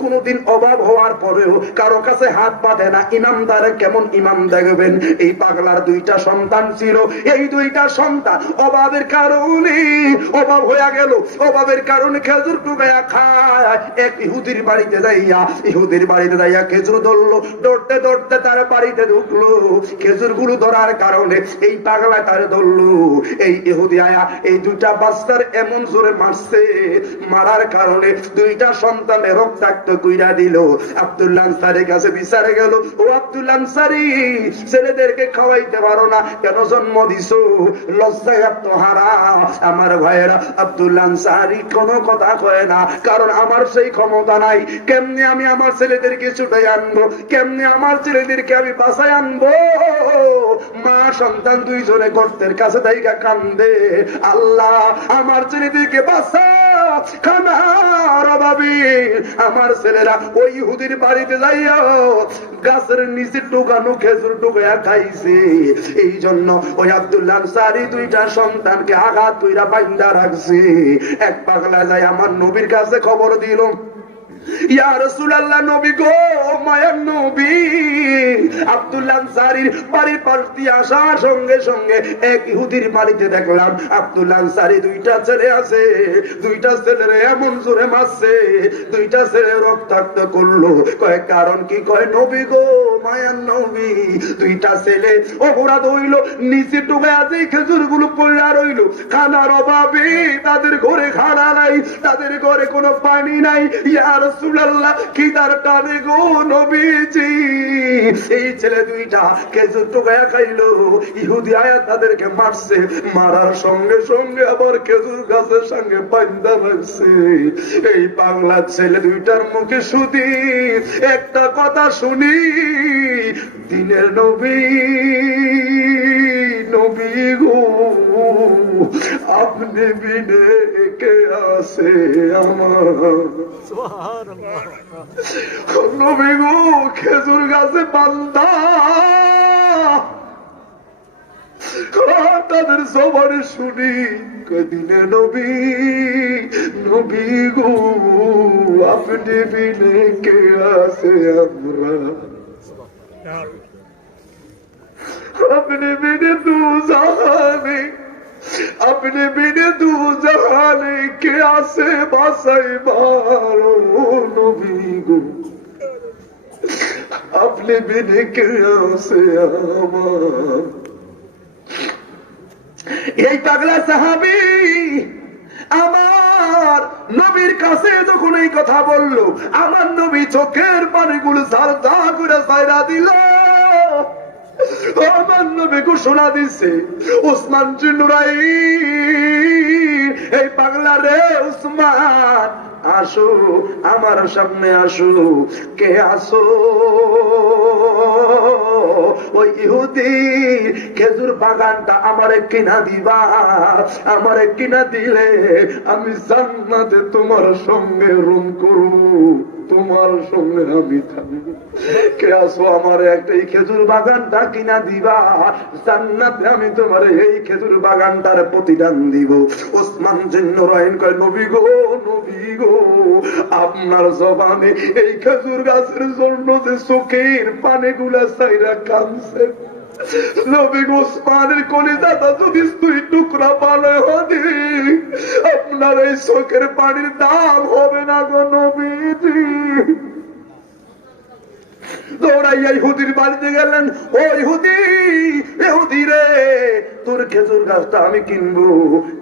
কোনদিন অভাব হওয়ার পরেও কারো কাছে হাত পাতে না। ইমামদার কেমন ইমাম দেখবেন, এই পাগলার 2টা সন্তান ছিল, এই 2টা সন্তান অভাবের কারণে অভাব হয়ে গেল, অভাবের কারণে খেজুর টুকাইয়া খায়। এক ইহুদির বাড়িতে যাইয়া খেজুর ধরলো, ধরতে ধরতে তার বাড়িতে ঢুকলো, খেজুর গুলো ধরার কারণে এই পাগলা তার ধরলো। এই ইহুদি আয়া এই 2টা বাচ্চার এমন জোরে মারছে, মারার কারণে 2টা সন্তানের রক্ত রক্তাক্ত কইরা দিল। আব্দুল্লাহ আনসারীর কাছে বিচারে গেল, ও আব্দুল্লাহ আনসারী, ছেলেদেরকে খাওয়াইতে পারো না কেন, জন্ম দিছো, লজ্জায় আত্মহারা। আমার ভাইয়েরা, আব্দুল্লাহ আনসারী কোনো কথা কয় না, কারণ আমার সেই ক্ষমতা নাই। কেমনে আমি আমার ছেলেদেরকে ছুটাই আনবো, কেমনে আমার ছেলেদেরকে আমি বাসায় আনবো? মা সন্তান দুইজনে গর্তের কাছে দাইগা কান্দে, আল্লাহ আমার ছেলেদেরকে বাসা, খানার অভাবে আমার ছেলেরা ওই ইহুদির বাড়িতে যাইয়া গাছের নিচে টোকানো খেজুর টোকায়া খাইছে। এই জন্য ওই আব্দুল্লাহ আনসারী দুইটা সন্তানকে আঘাত কইরা বাইন্দা রাখছে। এক পাগলা যায় আমার নবীর কাছে খবর দিল, ইয়া রাসূলুল্লাহ, নবী গো, মায়ার নবী। আব্দুল্লাহ আনসারীর বাড়ির পাশ দিয়ে আসার সঙ্গে সঙ্গে এক ইহুদির বাড়িতে দেখলাম আব্দুল্লাহ আনসারী দুইটা ছেলে আছে, দুইটা ছেলেরে এমন জোরে মারছে, দুইটা ছেলে রক্তাক্ত করলো। কয় কারণ কি? কয় নবী গো, মায়ার নবী, দুইটা ছেলে অপরাধ হইল, নিচে ডুবে আছে খেজুর গুলো পড়া রইল, খানার অভাবে তাদের ঘরে খানা নাই, তাদের ঘরে কোনো পানি নাই। ইয়া রাসূলুল্লাহ, কি তার টানে গো নবীজি, এই ছেলে দুইটা খেজুর টোকায়া খাইলো, ইহুদি আয়া তাদেরকে মারছে, মারার সঙ্গে সঙ্গে আবার খেজুর গাছের সঙ্গে বাঁধা রাখছে। এই পাগলা ছেলে দুইটার মুখে শুধু একটা কথা শুনি, দিনের নবী, নবী গো, আপনি বিনে কে আছে আমার? নবী গো, খেজুর গাছে বান্দা, তাদের সবার শুনি, কদিনে নবী, নবী গো, আপনি বিনে কে আছে আমরা? আপনি বিনে দু জাহানে, আপনি বিনে দু জাহানে কে আছে বাসাইবার? নবী গো, আপনি বিনে কে আছে আমার? এই পাগলা সাহাবী আমার নবীর কাছে যখন এই কথা বললো, আমার নবী চোখের পানিগুলো ঝারঝার করে ছাইরা দিল। আমার নবী ঘোষণা দিছে, ওসমান জিন্নুরাইন, এই পাগলা রে ওসমান, আসো আমার সামনে আসো। কে আসো? ওই ইহুদি খেজুর বাগানটা আমারে কিনা দিবা, আমারে কিনা দিলে আমি জান্নাতে তোমার সঙ্গে রুম করব, তোমার সঙ্গে আমি থাকবো। কে আসো? আমার একটা এই খেজুর বাগানটা কিনা দিবা, জান্নাতে আমি তোমার এই খেজুর বাগানটার প্রতিদান দিব। ওসমান জিন্নুরাইন কয়, নবী গো, নবী গো, আপনার জবানে এই খেজুর গাছের জন্য যে চোখের পানিগুলা চাইরা কাঁদছে, নবী ওসমানের কলিজাটা যদি দুই টুকরা পালে হদি, আপনার এই চোখের পানির দাম হবে না গো নবীজি। দৌড়াইয়া ইহুদির বাড়িতে গেলেন, ও ইহুদি, ইহুদি রে, তোর খেজুর গাছটা আমি কিনবো,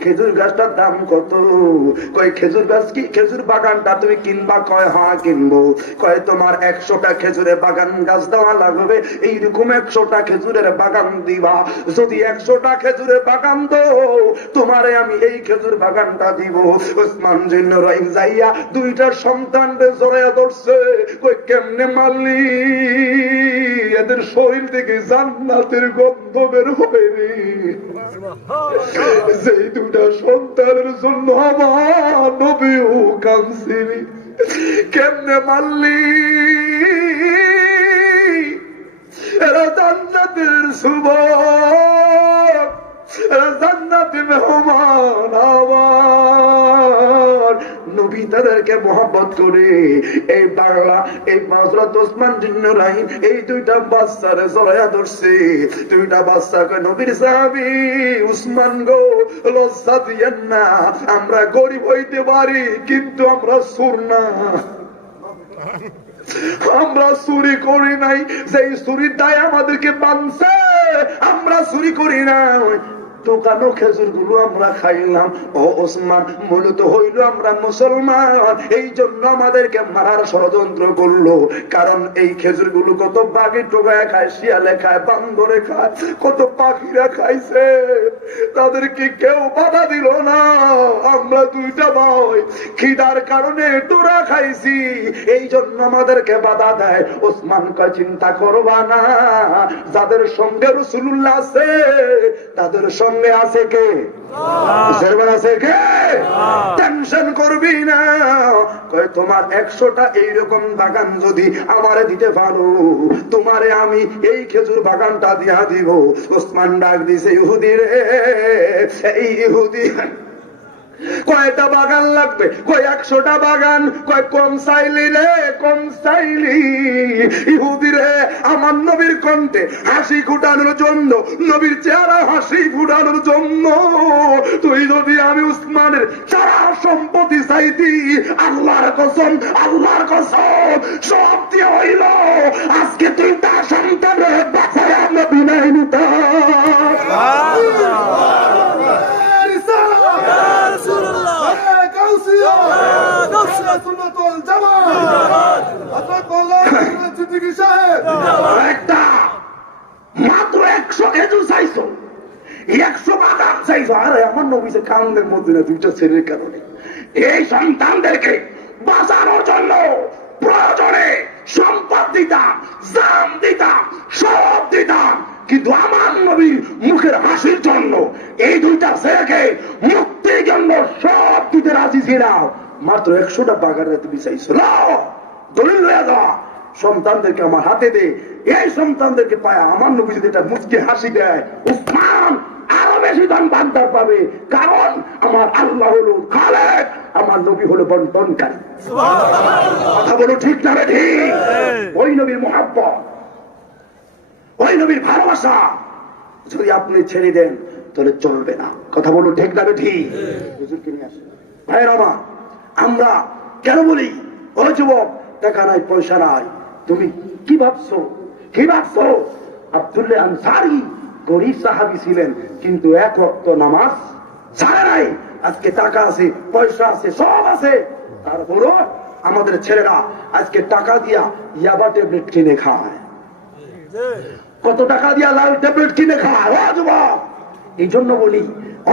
খেজুর গাছটার দাম কত? কয় খেজুর গাছ কি, খেজুর বাগানটা তুমি কিনবা? কয় হ্যাঁ কিনবো। কয় তোমার 100টা খেজুরের বাগান গাছ দেওয়া লাগবে, এইরকম 100টা খেজুরের বাগান দিবা। যদি 100টা খেজুরের বাগান দো, তোমারে আমি এই খেজুর বাগানটা দিব। ওসমান জিন্নুরাইন যাইয়া দুইটা সন্তানদের জড়াইয়া ধরছে, কই কেমনে মারলি? এদের শরীর থেকে জান্নাতের গন্ধ বের হবে রে। সেই দুটা সন্তানের জন্য আমার নবীও কাঁদছিলি, কেমনে মারলি? এরা জান্নাতের যুবক, এরা জান্নাতের মেহমান আমার। নবী তাদেরকে মহব্বত করে এই বাংলা, এই হযরত ওসমান জিন্নুরাইন এই দুইটা বাচ্চারে জড়াইয়া ধরছে। দুইটা বাচ্চাকে নবীর সাহাবী, উসমান গো, লজ্জা দিয়েন না, আমরা গরিব হইতে পারি কিন্তু আমরা চোর না, আমরা চুরি করি নাই। যেই চুরির দায় আমাদেরকে বাঁধছে, আমরা চুরি করি না। টোকানো খেজুর গুলো আমরা খাইলাম। ও ওসমান, মূলত হইল আমরা মুসলমান, এই জন্য আমাদেরকে মারার ষড়যন্ত্র করলো। কারণ এই খেজুর গুলো কত বাঘে টোকায় খায়, শিয়ালে খায়, বান্দরে খায়, কত পাখিরা খাইছে, তাদেরকে কেউ বাধা দিল না। আমরা দুইটা ভাই খিদার কারণে টোরা খাইছি, এই জন্য আমাদেরকে বাধা দেয়। ওসমান কয়, চিন্তা করবা না, যাদের সঙ্গে রাসূলুল্লাহ আছে তাদের সঙ্গে আছে কে? আছে কে? টেনশন করবি না। কয়, তোমার 100টা এইরকম বাগান যদি আমারে দিতে পারো, তোমারে আমি এই খেজুর বাগানটা দিয়া দিব। ওসমান ডাক দিছে, ইহুদি রে, এই ইহুদি কয়টা বাগান লাগবে? কয় 100টা বাগান। কয় কম চাইলি রে, কম চাইলি। ইহুদি রে, আমার নবীর কণ্ঠে হাসি ফুটানোর জন্য, নবীর চেহারা হাসি ফুটানোর জন্য তুই যদি আমি উসমানের সারা সম্পত্তি চাইতি, আল্লাহর কসম, আল্লাহর কসম, সব দিয়ে হইল আজকে তুই তার সন্তানের বাঁচায় আমরা বিনয় মাত্র 100 খেজুর চাইছো, 100 বাগান চাইছো। আরে আমার নবীছে কান্দের মধ্যে না, দুইটা ছেলের কারণে এই সন্তানদেরকে বাঁচানোর জন্য প্রয়োজনে সম্পদ দিতাম, জান দিতাম, সব দিতাম, কিন্তু আমার নবীর মুখের হাসির জন্য এই দুইটা ছেলেকে মুক্তির জন্য সব দিতে রাজি ছিলাম। মাত্র 100টা বাগানে তুমি চাইছো, দলিল লইয়া দেওয়া, সন্তানদেরকে আমার হাতে দে। এই সন্তানদেরকে পায় আমার নবী যদি এটা মুচকে হাসি দেয়, উসমান আরো বেশি দান বাগদার পাবে। কারণ আমার আল্লাহ হলো খালেক, আমার নবী হলো বন্টনকারী। কথা বলো ঠিক না রে ঠিক? ওই নবীর মুহাব্বত, ওই নবীর ভালোবাসা যদি আপনি ছেড়ে দেন তাহলে চলবে না। কথা বলো ঠিক না রে ঠিক? হুজুরকে নিয়ে আসেন ভাইয়ের আমার। আমরা কেন বলি, ও যুবক টাকা নাই, পয়সা নাই, তুমি কি ভাবছো, কি ভাবছো? আব্দুল্লাহ আনসারী গরিব সাহাবী ছিলেন, কিন্তু 1 ওয়াক্ত নামাজ ছাড়ে নাই। আজকে টাকা আছে, পয়সা আছে, সব আছে, তারপরও আমাদের ছেলেরা আজকে টাকা দিয়া ইয়াবা ট্যাবলেট কিনে খায়। কত টাকা দিয়া লাল ট্যাবলেট কিনে খায় ও যুবক। এই জন্য বলি,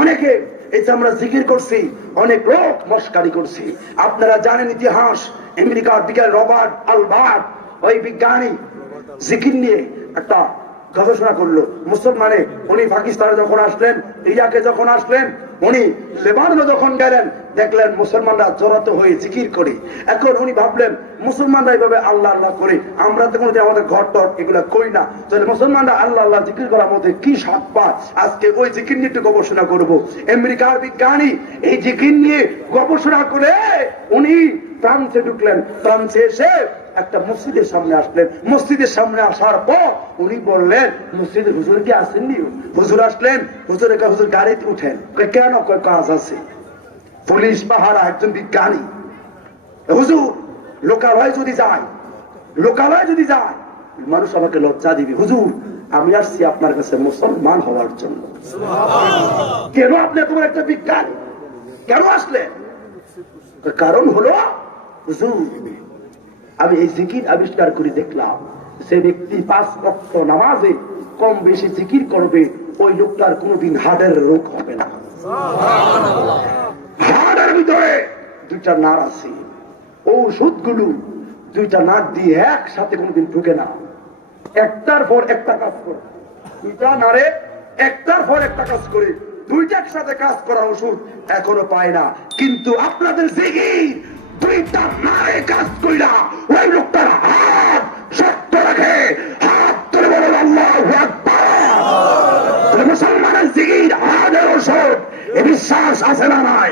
অনেকে এই যে আমরা জিকির করছি, অনেক লোক মস্কারি করছি। আপনারা জানেন ইতিহাস, আমেরিকার বিজ্ঞানী রবার্ট আলবার্ট, ওই বিজ্ঞানী জিকির নিয়ে একটা গবেষণা করলো। মুসলমানে উনি পাকিস্তানে যখন আসলেন, ইরাকে যখন আসলেন, উনি লেবাননে যখন গেলেন, দেখলেন মুসলমানরা জড়াতে হয়ে জিকির করে। এখন উনি ভাবলেন মুসলমানরা এইভাবে আল্লাহ আল্লাহ করে, আমরা তো কোনো আমাদের ঘর টর এগুলা করি না, তাহলে মুসলমানরা আল্লাহ আল্লাহ জিকির করার মধ্যে কি স্বাদ পায়, আজকে ওই জিকির নিয়ে একটু গবেষণা করবো। আমেরিকার বিজ্ঞানী এই জিকির নিয়ে গবেষণা করে উনি ফ্রান্সে ঢুকলেন। ফ্রান্সে এসে একটা মসজিদের সামনে আসলেন। মসজিদের সামনে আসার পর উনি বললেন, মসজিদের হুজুর কি আসেননি? হুজুর আসলেন। হুজুরের হুজুর গাড়িতে উঠেন। কেন? কাজ আছে, পুলিশ পাহারা, একজন বিজ্ঞানী। হুজুর লোকালয় যদি যায়, লোকালয় যদি যায় মানুষ আমাকে লজ্জা দিবে। হুজুর আমি আসছি আপনার কাছে মুসলমান হওয়ার জন্য। কেন আপনি তোমার একটা বিজ্ঞানী, কেন আসলেন? কারণ হলো হুজুর আমি এই জিকির আবিষ্কার করে দেখলাম, সে ব্যক্তি 5 ওয়াক্ত নামাজে কম বেশি জিকির করবে, ওই লোকটার কোনোদিন হার্টের রোগ হবে না। হার্টের ভিতরে 2টা নাড় আছে, ঔষধগুলো 2টা নাড় দিয়ে একসাথে কোনোদিন ঢুকে না, একটার পর একটা কাজ করে। 2টা নাড়ে একটার পর একটা কাজ করে, 2টা একসাথে কাজ করা ওষুধ এখনো পায় না। কিন্তু আপনাদের জিকির 2টা নাড়ে কাজ কইরা ওই লোকটার হাত শক্ত রাখে, হাত তুলে বলেন আল্লাহু আকবার। মুসলমানের জিকির হাতের ওষুধ, এ বিশ্বাস আছে না নাই?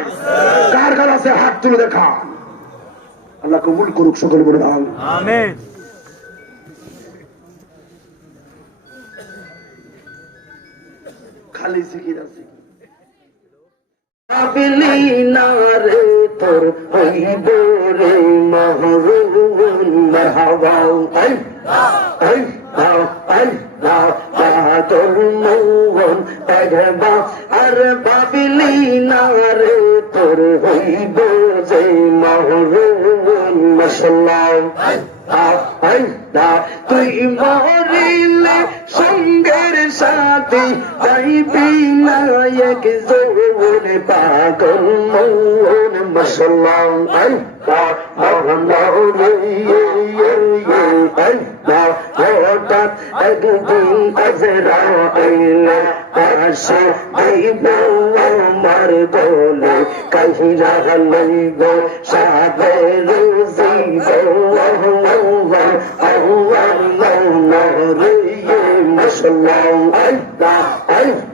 কার কার আছে হাত তুলে দেখা? আল্লাহ কবুল করুক, সকলে বলে আমিন। খালি জিকির আছে। রে তোর হইব রে মহরুন মারহাবা, তোর মন আর ভাবিলি না রে তোর হইব যে মহরুন মাশাআল্লাহ তুই মরিলে সঙ্গের সাথে যাইবি না এক জোরে পাগল মন মাশাআল্লাহ হঠাৎ একদিন আজরাইল আসে দেব আমার গলে কাহিরা লইব সাদের জীব আল্লাহ মৌলা মাশাআল্লাহ আল্লাহ আল্লাহ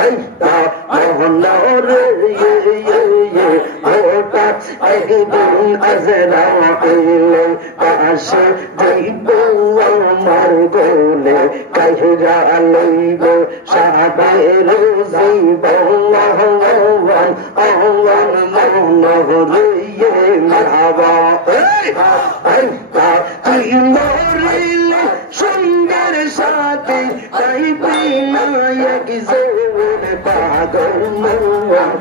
আল্লাহ আল্লাহ মৌলা হঠাৎ একদিন আজরাইল আসে দেব আমার গলে কাহিরা লইব সাদের জীব আল্লাহ মৌলা মারহাবা তুই মরিলে সঙ্গের সাথে যাইবি না এক জোরে পাগল মন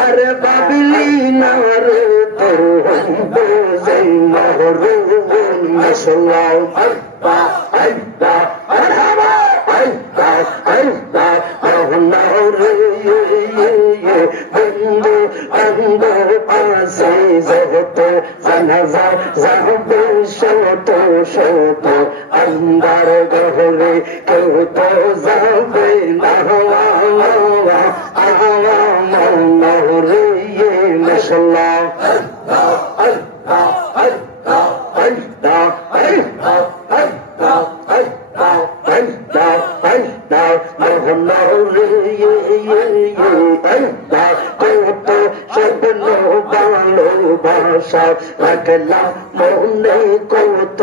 আরে ভাবলি না রে তোর হইব যে মহরুন মাশাআল্লাহ আল্লাহ মারহাবা আল্লাহ আল্লাহ বন্ধু বান্ধব আছে যত জানাজা যাবে শত শত আন্দার গহরে কেউ তো যাবে না মহরে মাশাআল্লাহ ভালোবাসা রাখলাম মনে কত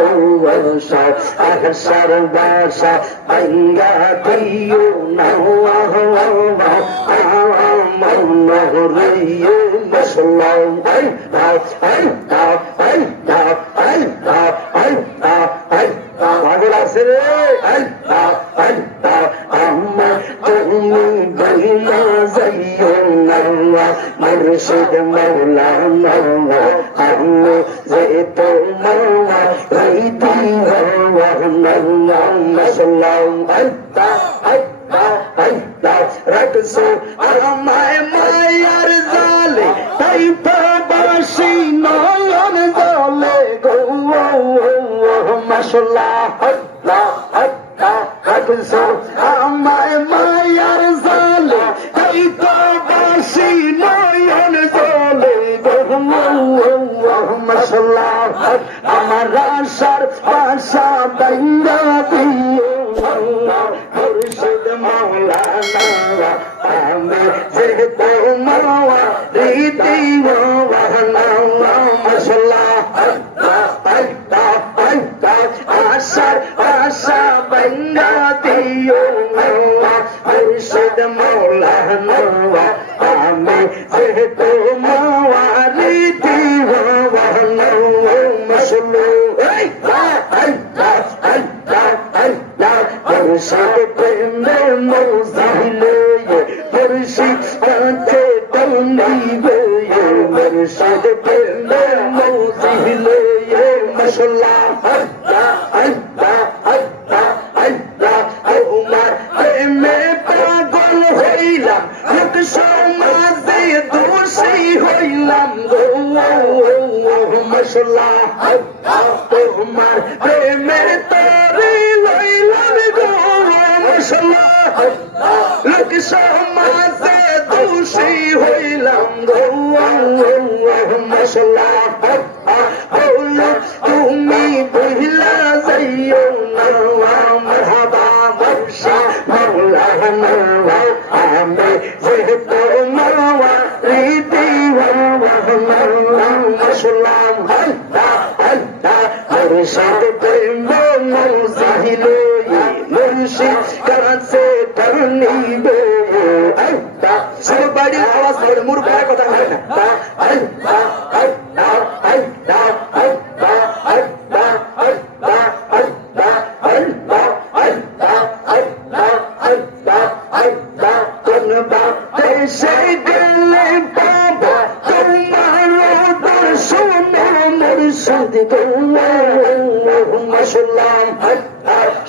আশা আশার বাসা ভাঙ্গা দিও না মহরে মাশাআল্লাহ আছে রে তুমি বইলা যাইও না মুর্শিদ মৌলানা আমি যে তোমার রইতি মাশাআল্লাহ রাখছো আমায় মায়ার জালে তাই প্রবাসী নয়ন জলে গো মাশাআল্লাহ রাখছো আমায় মায়ার জালে তাই প্রবাসী নয়ন জলে গো মাশাআল্লাহ আমার আশার আশা বাইঙ্গা দিও মুর্শিদ মাওলানা আমি যে তোমার রীতি মাশাআল্লাহ আশার আশা বাইঙ্গা দিও মুর্শিদ মাওলানা আমি যে তোমার রীতি মুর্শিদ প্রেমে মৌজিলে মুর্শিদ কাছে টানিবে মুর্শিদ প্রেমে মৌজিলে মাশাআল্লাহ তোমার প্রেমে পাগল হইলাম লোক সমাজে দোষী হইলাম গো মাশাআল্লাহ তোমার প্রেমের তরে লইলাম গো মাশাআল্লাহ লোক সমাজে দোষী হইলাম গো মাশাআল্লাহ তুমি বহিলা যাইও না মারহাবা বর্ষা মাওলানা আমি যে তোমার রীতি মাশাআল্লাহ মুর্শিদ প্রেম মৌজিলে মুর্শিদ কাছে টানিবে সবাই আওয়াজ করে মুরব্বার কথা হয় না মশলা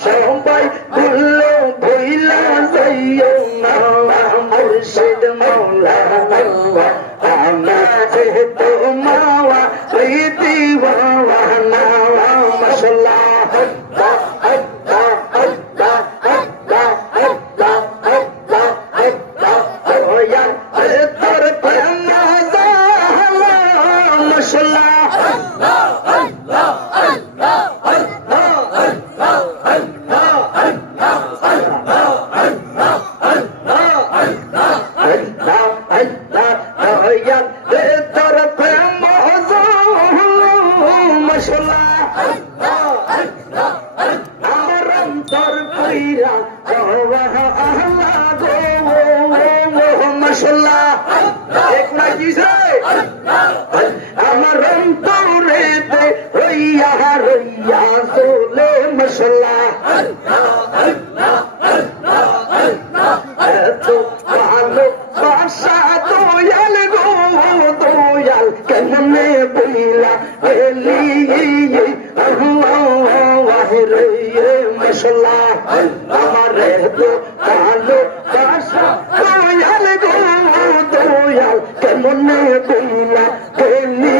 সবাই বললো ভইলা যাইও না মুর্শিদ মাওলানা আমাদের তো মাওয়া প্রীতি বাওয়ানা মশলা আমার অন্তরেতে রইয়া রইয়া চলে মশলা এত ভালো বাসা দয়াল গো দয়াল কেমনে বইলা এলি রে মশলা আমার তো ভালো বাসা দয়াল গো দয়াল কেমনে বইলা এলি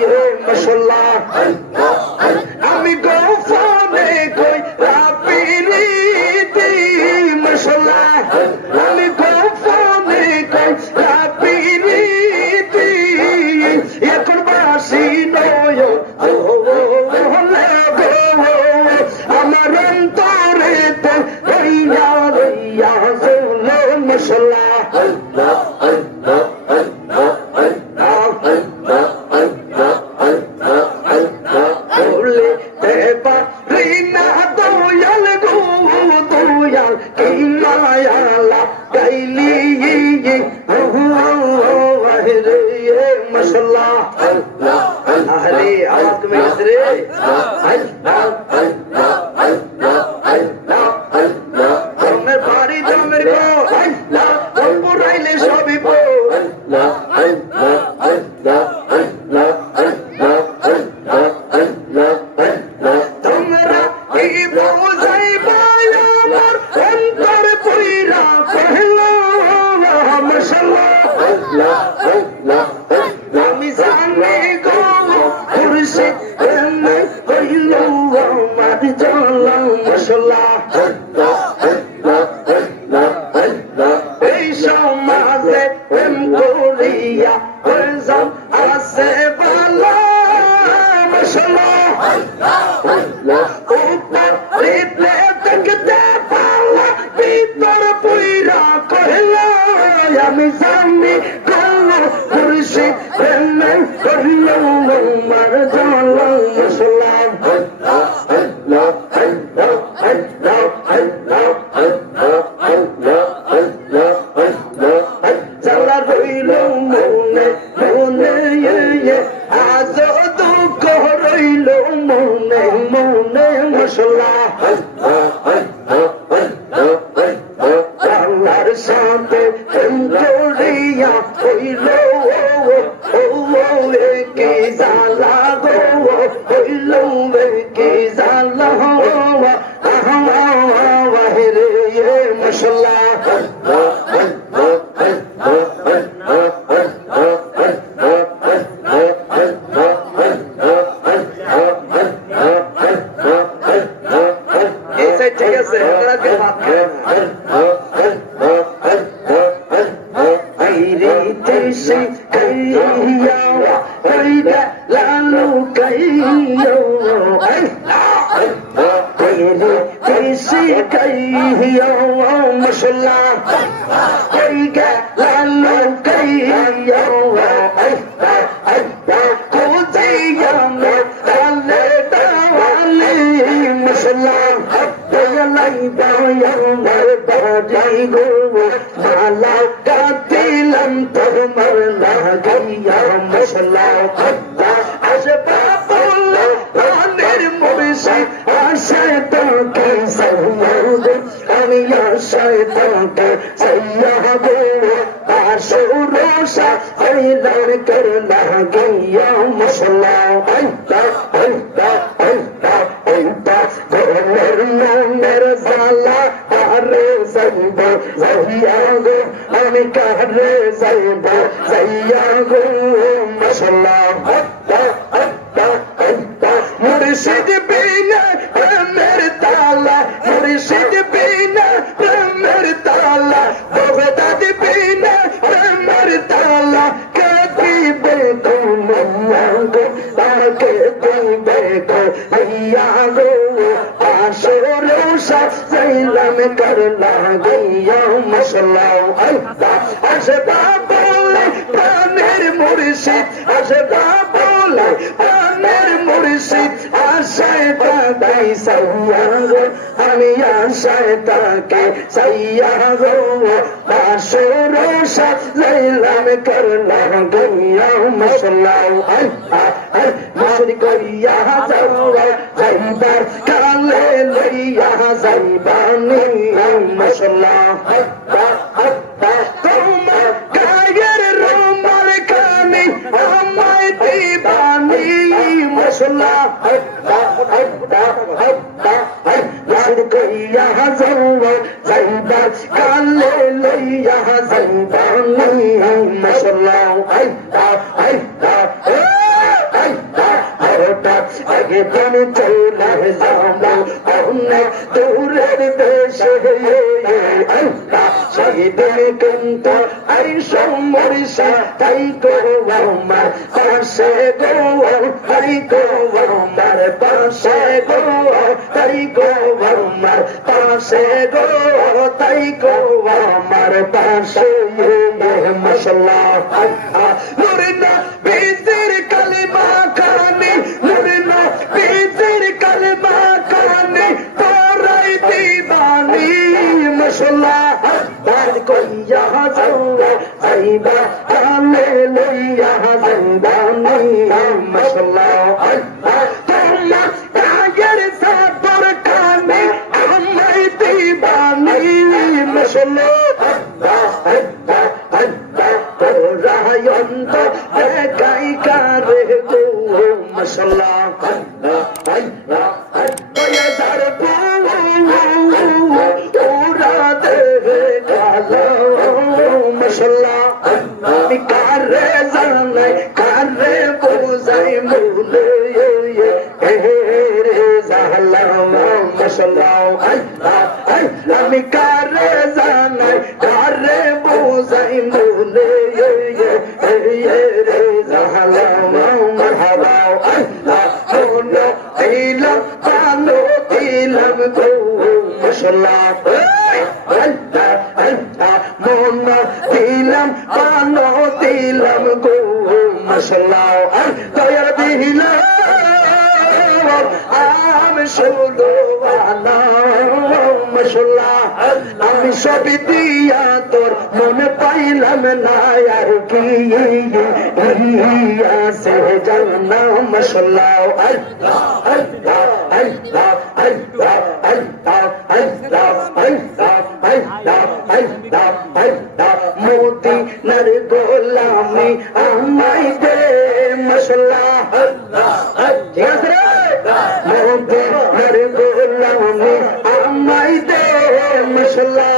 রে মশলা আমি গোফনে কই রাপিরিতি মশলা আমি গোফনে কই রাপিরিতি এখন বাসি নয় আমার অন্তরেতে রইয়া রইয়া চলে মশলা আমি জানি গো খুরশি কইল আমার জলা মশলা এই সমাজে প্রেম করিয়া যাম আছে বালা মশলা দেখতে পালা ভিতর পুইরা কহিলা আমি জানি খুরশি কহিল আমার জলা মশলা জ্বালা রইল মনে মনে আজ দুঃখ রইল মনে মনে মশলা আল্লাহর সাথে করিয়া হইল কি জ্বালা গো হইল কি জ্বালা রে মশলা ঠিক আছে লালু কইও কইও মশলা কই গে লালু কইও কোজিয়া মে লালে দাওয়ালি মশলা লাই দাওয়াল বাজাই গো মালা কাতিলাম তোমার লাগাইয়া মশলা আসবাবুল্লাহ আনের মুর্শি আশা তোকে সৌদ আমি আশায় তোকে সৈয়াব আশুরোশা হইলা আমি কর লাগিয়া মশলা ঘরের মনের জ্বালা কারে যাইব যাইয়া গো আমি কারে যাইব যাইয়া গো মশলা মুর্শিদ বিনা প্রেমের তালা মুর্শিদ বিনা প্রেমের তালা বগদাদ বিনা প্রেমের তালা কে দিবে গো তাকে দিবে গো হইয়া গো আসরোষা সাইলাম কর লাগিয়া মশলা আসবা বলে প্রাণের মুর্শিদ আসবা বলে প্রাণের মুর্শিদ আশায় তাই সাইয়া গো আমি আশায় তাকে সাইয়া গো আসরোষা সাইলাম কর লাগিয়া মশলা মুর্শিদ কইয়া যাওয়া যাইবার কালে লইয়া যাইবানি মশলা তোমার গায়ের রুমাল খানি আমায় দিবানি মশলা মুর্শিদ কইয়া যাওয়া যাইবার কালে লইয়া যাইবানি মশলা আগে প্রাণে চলে যাবো অনেক দূরের দেশে সেদিন কিন্তু এই সমরিষা তাই গো আমার পাশে গো তাই গো আমার পাশে গো তাই গো আমার পাশে গো তাই গো আমার পাশে মশলা মুরিনা বিজির কালিমা খানি মুরিনা বিজির কালিমা খানি তোরাই দিবানি মশলা তার কইয়া যাওয়া যাইবা কালে লইয়া যাইবানি মশলা তোমার গায়ের সাপর খানি আমায় দিবানি মশলা রায়ন্ত গাই কারে গো মশলা যার ওরা দে গালো মশলা আমি কারে জানাই কারে বোঝাই মুলে রে জালাম মশলা আমি কারে জানাই কারে বোঝাই মুলে রে জালাম মারহাবা দিলাম কানো দিলাম গো মশলা মন দিলাম কানো দিলাম গো মশলা দয়ার দিলাম আমি শুধু মশলা আমি সবই দিয়া তোর মনে পাইলাম না আর কি সে জানা মশলা মোদি নর গোলামি আমায় দে মশলা মোদি নর গোলামি আমায় দে মশলা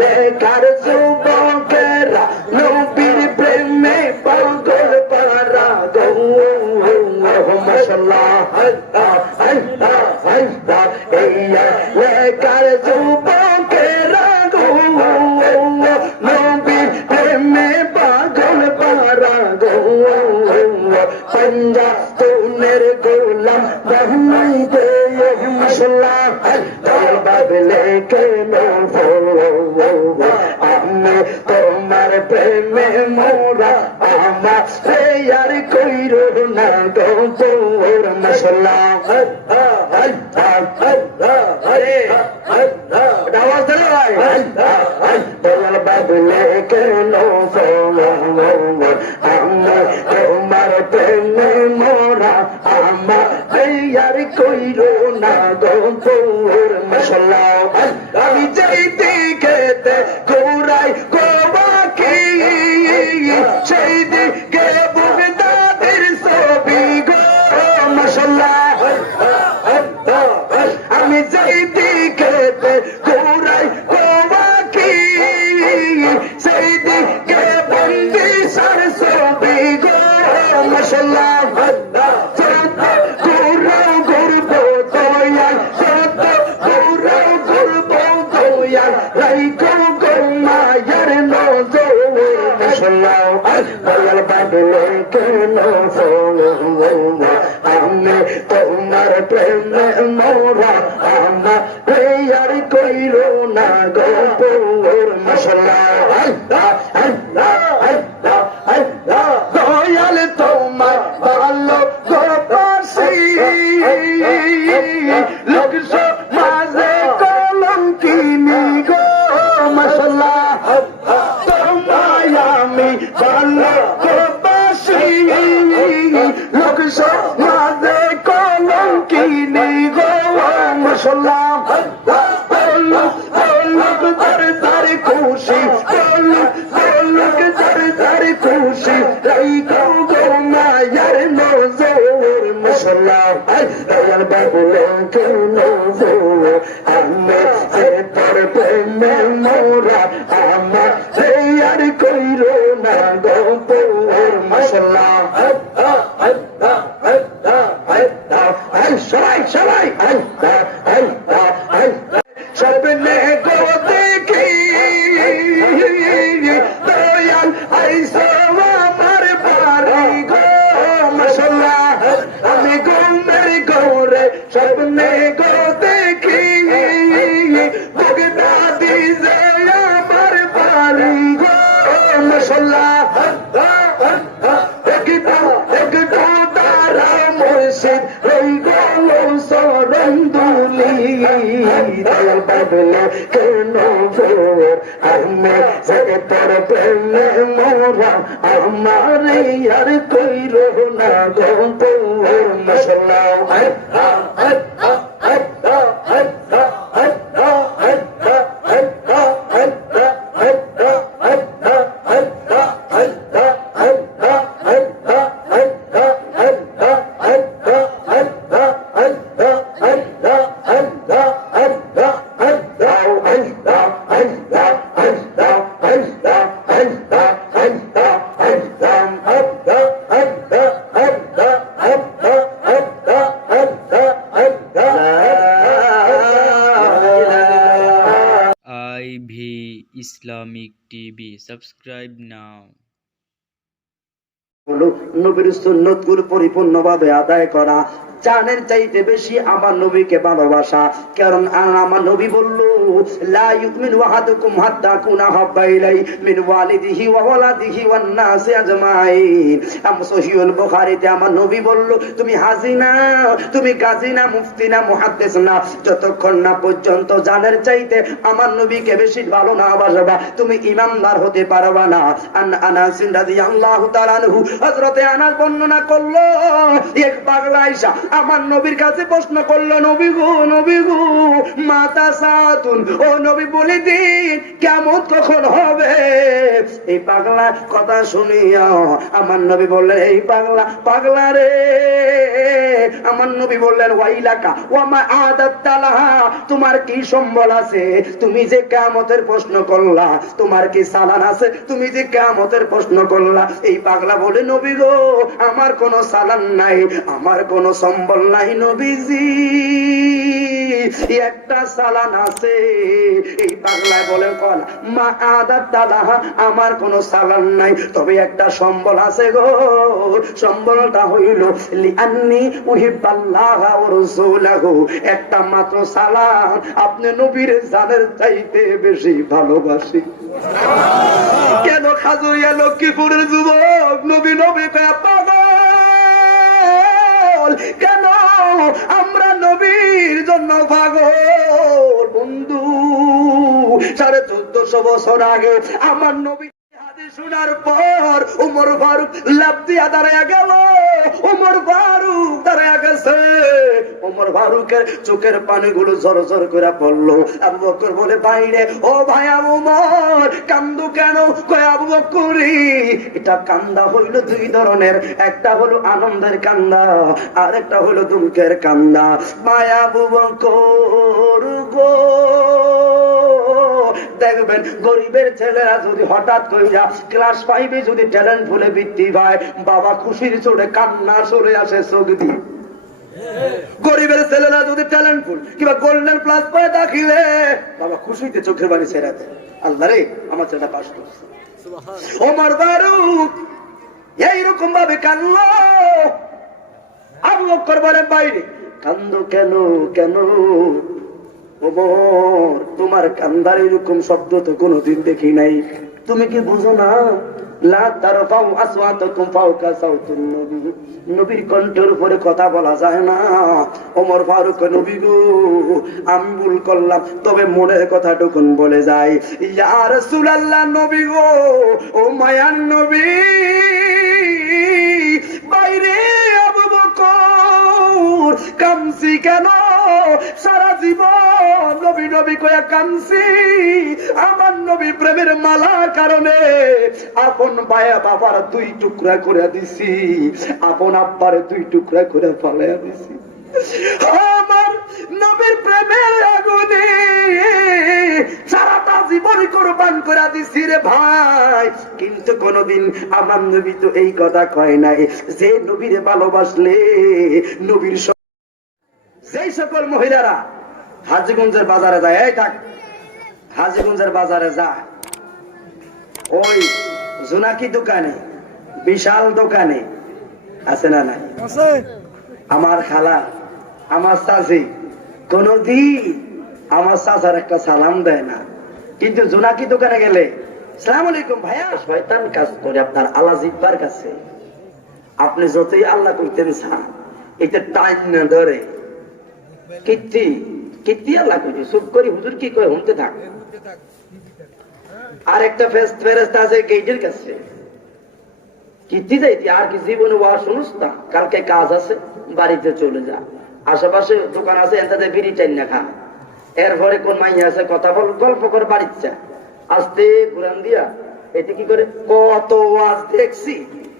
লেখার যুবকেরা নবীর প্রেমে পাগল পারা গো মশলা লেখার যুবকেরা গো নবীর প্রেমে পাগল পারা গো पंजा तूनेर गोलाम बहनाई दे मसला बाबले के नो आमे तुम्हार प्रेमे मोरा आमा से यार कोई रो ना गो तोर मसला बाबले के नो आमे तुम्हार प्रेमे मोरा आमा यार कोई रो ना गो तोर मसला আমি যাইতে খেতে ঘোরাই গোবা কি সেই দিকে বাগদাদের ছবি গো মাশাআল্লাহ আমি যেই দিকে ঘুরাই গোবাকি সেই দিকে বন্দিশার ছবি গো মাশাআল্লাহ ঘুরাও ঘুরবো দয়াল ঘুরাও ঘুরবো দয়াল রাইকো গো মায়ের নজর মাশাআল্লাহ দয়াল বাদলে কেন আমি তোমার প্রেমে মোরা আমার আর কইল না গোপর মাশাআল্লাহ দয়াল তোমার ভালো গোপাসি লোক মাঝে কলঙ্কিনী গো মাশাআল্লাহ তোমায় আমি ভালো গোপাসি লোক মাঝে কলঙ্কিনী গো মাশাআল্লাহ লোক দর দর খুশি লোক দর দর খুশি রাই গো গো মায়ের নজর মাশাআল্লাহ দয়াল বাবুলে কেন আমি যে তোর প্রেমে মোরা আমার আর কইল না গোপর মাশাআল্লাহ সবাই সবাই স্বপ্নে গো দেখি দয়াল আইসো আমার বাড়ি গো মাশাআল্লাহ আমি ঘুমের ঘরে স্বপ্নে গো দেখি বাগদাদি যে আমার বাড়ি গো মাশাআল্লাহ একটু তারা মুর্শিদ রই গো সরন্দুলি দয়াল বাবলে কেন আমি যে তোর প্রেমে মোরা আমার আর কইল না গোপর মাশাআল্লাহ Islamic TV. Subscribe now. নবীর সুন্নত গুলো পরিপূর্ণভাবে আদায় করা, জানের চাইতে বেশি আমার নবীকে ভালোবাসা। কারণ আমার নবী বলল, লা ইউমিনু আহাদুকুম হাত্তা কুনা হাব্বা ইলাইহি মিন ওয়ালিদিহি ওয়া ওয়ালাদিহি ওয়ান নাসি আজমাইন। সহিহুল বুখারীতে আমার নবী বলল, তুমি হাজি না, তুমি কাজী না, মুফতি না, মুহাদ্দিস না, যতক্ষণ না পর্যন্ত জানের চাইতে আমার নবীকে বেশি ভালো না বাসবা, তুমি ইমানদার হতে পারবা না। আনাস রাদিয়াল্লাহু তাআলা আনহু, হযরতে আনাস বর্ণনা করলো, এক পাগলা আয়েশা আমার নবীর কাছে প্রশ্ন করলো, নবী গো মাতা সাতুন, ও নবী বলে দিন কিয়ামত কখন হবে। এই পাগলা কথা শুনিয়া আমার নবী বললেন, এই পাগলা রে, আমার নবী বললেন, ওয়াইলাকা ওয়া মা আদাতালাহা, তোমার কি সম্বল আছে, তুমি যে কিয়ামতের প্রশ্ন করলা, তোমার কি সালান আছে, তুমি যে কিয়ামতের প্রশ্ন করলা। এই পাগলা বলে, নবী গো আমার কোনো সালান নাই, আমার কোনো সম্বল নাই নবীজি, একটা সালান আছে। এই পাগলায় বলে, কল মা আদাতালাহা, আমার কোনো সালান নাই, তবে একটা সম্বল আছে গো, সম্বলটা হইল লিআন্নি উহিব্বাল্লাহ ওয়া রাসূলাহু, একটা মাত্র সালাম, আপনি নবীর জানের চাইতে বেশি ভালোবাসি। কেন খাজুরিয়া লক্ষ্মীপুরের যুবক নবী কয়া পাগল, কেন আমরা নবীর জন্য পাগল? বন্ধু, 1450 বছর আগে আমার নবী শোনার পর উমর ফারুক লাফ দিয়া দাঁড়ায়া গেল, উমর ফারুক দাঁড়ায়া গেছে, ওমর ফারুকের চোখের পানিগুলো ঝরঝর করে পড়লো। আবু বকর বলে, বাইরে ও ভাই আবু ওমর, কান্দো কেন? কয় আবু বকরি, এটা কান্দা হইল দুই ধরনের, একটা হলো আনন্দের কান্দা, আর একটা হলো দুঃখের কান্দা। মায়া আবু বকর গো, দেখবেন গরিবের ছেলেরা যদি হঠাৎ কইরা ক্লাস 5 যদি ট্যালেন্ট ফুলে বৃত্তি পায়, বাবা খুশির চোটে কান্না চলে আসে চোখ দিয়ে। গরিবের ছেলেরা যদি ট্যালেন্ট ফুল কিংবা গোল্ডেন প্লাস পায় দাখিলে, বাবা খুশিতে চোখের বাড়ি ছেড়ে দেয়, আল্লাহ রে আমার ছেলেটা পাস করছে। ওমর ফারুক এইরকম ভাবে কান্দলো। আবু বকর বলে, বাইরে কান্দো কেন? কেন ওমর, তোমার কান্দার এরকম শব্দ তো কোনোদিন দেখি নাই, তুমি কি বুঝো না? লা তারফাউ আসওয়াতাকুম ফাওকা সাওতুন নবী, নবীর কণ্ঠের উপরে কথা বলা যায় না। ওমর ফারুক, নবী গো আমি ভুল করলাম, তবে মনের কথাটুকুন বলে যায়। ইয়া রাসূলুল্লাহ, নবী গো, ও মায়ার নবী, বাইরে আবু বকর কামসি কেন? সারা জীবন নবী নবী কয়া কামসি, আমার নবী প্রেমের মালা কারণে আপন ভাইয়া বাবার 2 টুকরা করে দিছি, আপন আব্বার 2 টুকরা করে ফালাইয়া দিছি, আমার নবীর প্রেমের আগুনে সারাটা জীবন কোরবান করে দিছি রে ভাই। কিন্তু কোনদিন আমার নবী তো এই কথা কয় নাই যে নবীরে ভালোবাসলে নবীর। যেই সকল মহিলারা হাজীগঞ্জের বাজারে যায়, এই থাক, হাজীগঞ্জের বাজারে যা, ওই জোনাকি দোকানে, বিশাল দোকানে আছে না নাই, আমার খালা, আমার চাচি কোনদিন আমার চাচার একটা সালাম দেয় না, কিন্তু জোনাকি দোকানে গেলে সালাম আলাইকুম ভাইয়া। শয়তান কাজ করে আপনার আল্লাহ জিব্বার কাছে, আপনি যতই আল্লাহ করতেন চান, এটা টাইম না ধরে কীর্তি কীর্তি আল্লাহ করি, চুপ করি হুজুর কি কয় শুনতে থাক। আর একটা ফেরেশতা আছে গেটের কাছে, কীর্তি যাইতি আর কি জীবনে ওয়া শুনুস না, কালকে কাজ আছে, বাড়িতে চলে যা, আশেপাশে দোকান আছে, এটাতে বিড়ি টাইন না খা, এরপরে কোন মাইয়া আছে কথা বল, গল্প কর, বাড়িতে যা, আস্তে ঘুরান দিয়া এটি কি করে কত ওয়াজ দেখছি,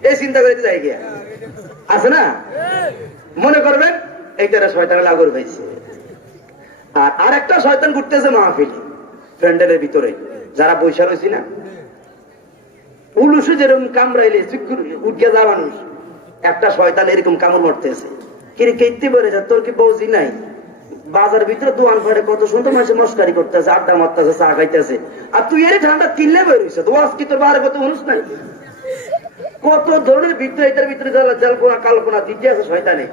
এই চিন্তা করে যাই গিয়া আছে না, মনে করবেন এইটারে শয়তানে লাগর হয়েছে। আর আরেকটা শয়তান ঘুরতেছে মাহফিল প্যান্ডেলের ভিতরে, যারা বৈশা রয়েছি না, উলুসে যেরকম কামড়াইলে উঠিয়া যা মানুষ, একটা শয়তান এরকম কামড় মারতেছে, কিন্তু কেটে বলে যা তোর কি বৌজি নাই, বাজার ভিতরে দোয়ান ফাটে কত সুন্দর মানুষ মস্কারি করতেছে, আড্ডা মারতেছে, চা খাইতেছে, আর তুই এর ঠান্ডা কিনলে বই রয়েছে, তো আজকে তোর বারে কত মানুষ নাই, কত ধরনের ভিতরে, এটার ভিতরে জল্পনা কাল্পনা দিতে আছে শয়তানে,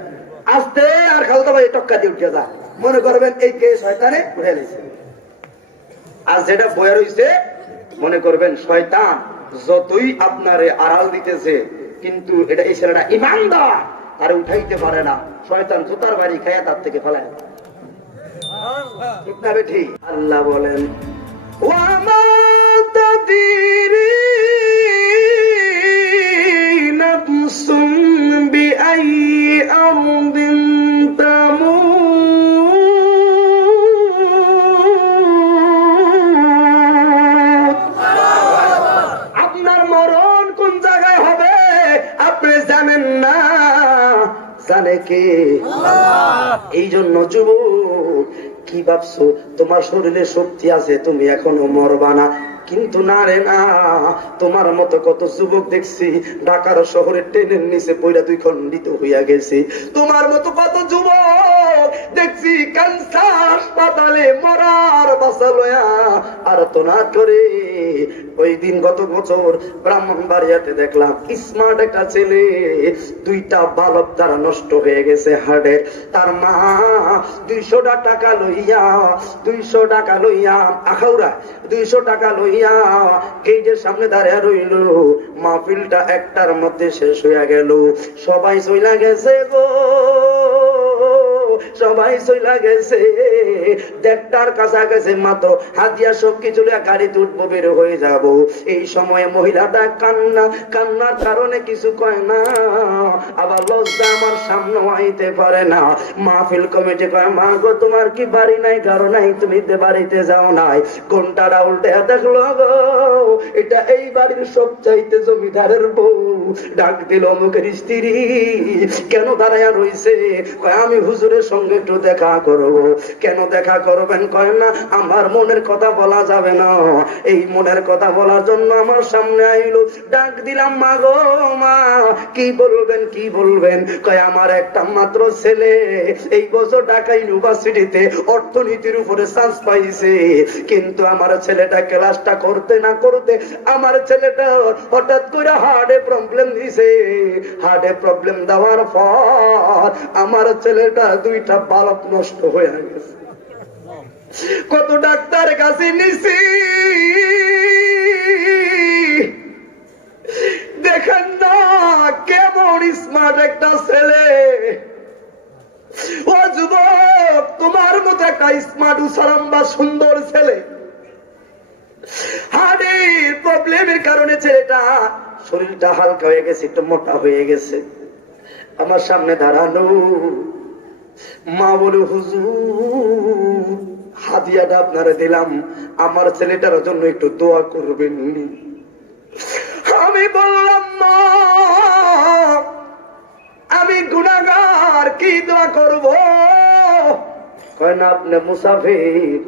আসতে আর খালতা ভাই টক্কা দিয়ে উঠে যা, মনে করবেন এই কে শয়তানে উঠে গেছে। আর যেটা বয়ে রয়েছে, মনে করবেন শয়তান যতই আপনারে আড়াল দিতেছে, কিন্তু এটা এই ছেলেটা ইমানদার, আর উঠাইতে পারে না, শয়তান জুতার বাড়ি খায়া তার থেকে ফেলায়, ঠিক না বেঠি? আল্লাহ বলেন, ওয়ামা তাদরি নাফসুম বিআই আরদিন তামুত, আপনার মরণ কোন জায়গায় হবে আপনি জানেন না, জানে কে? এই জন্য যুবক কি ভাবছো তোমার শরীরে শক্তি আছে, তুমি এখনো মরবা না, কিন্তু না রে না, তোমার মতো কত যুবক দেখছি ঢাকার শহরে ট্রেনের নিচে পয়লা 2 খণ্ডিত হইয়া গেছে, তোমার মতো কত যুবক দেখছি ক্যান্সার হাসপাতালে মরার বাসা লয়া আর তো না করে। ওই দিন গত বছর ব্রাহ্মণবাড়িয়াতে দেখলাম স্মার্ট একটা ছেলে, 2টা বালক দ্বারা নষ্ট হয়ে গেছে হার্টের, তার মা 200 টাকা লইয়া, 200 টাকা লইয়া আখাউড়া 200 টাকা লইয়া গেটের সামনে দাঁড়িয়ে রইল, মাহফিলটা 1টার মধ্যে শেষ হইয়া গেল, সবাই চইলা গেছে গো, সবাই চইলা গেছে, 1:30টার কাছাকাছি মাত্র হাতিয়া সবকিছু গাড়িতে উঠবো, বের হয়ে যাব, এই সময়ে মহিলাটা কান্নার কারণে কিছু কয় না, আবার লজ্জা আমার সামনে আইতে পারে না। মাহফিল কমিটি কয়, মা গো তোমার কি বাড়ি নাই, কারো নাই, তুমি বাড়িতে যাও নাই? ঘন্টাটা উল্টে দেখলো গো, এটা এই বাড়ির সবচাইতে জমিদারের বউ। ডাক দিল অমুকের স্ত্রী, কেন দাঁড়ায়া রইছে? কয়, আমি হুজুরের সঙ্গে একটু দেখা করবো। কেন দেখা করবেন? কয় না, আমার মনের কথা বলা যাবে না, এই মনের কথা বলার জন্য আমার সামনে আইলো। ডাক দিলাম, মা গো মা, কি বলবেন কি বলবেন? কয়, আমার একটা মাত্র ছেলে এই বছর ঢাকা ইউনিভার্সিটিতে অর্থনীতির উপরে চান্স পাইছে, কিন্তু আমার ছেলেটা ক্লাসটা করতে না করতে আমার ছেলেটা হঠাৎ করে হার্টে প্রবলেম দিছে। হার্টে প্রবলেম দেওয়ার পর আমার ছেলেটা দুইটা বালক নষ্ট হয়ে গেছে। কত ডাক্তার কাছে নিছি, দেখেন না কেমন স্মার্ট একটা ছেলে। ও যুবক, তোমার মতো একটা স্মার্ট উসারাম্বা সুন্দর ছেলে, হার্টের প্রবলেমের কারণে ছেলেটা শরীরটা হালকা হয়ে গেছে, একটু মোটা হয়ে গেছে। আমার সামনে দাঁড়ানো, মা বলে, হুজুর হাদিয়াটা আপনারা দিলাম, আমার ছেলেটার জন্য একটু দোয়া করবেন। আমি বললাম, মা আমি গুনাহগার, কি দোয়া করব? কয় না, আপনি মুসাফির,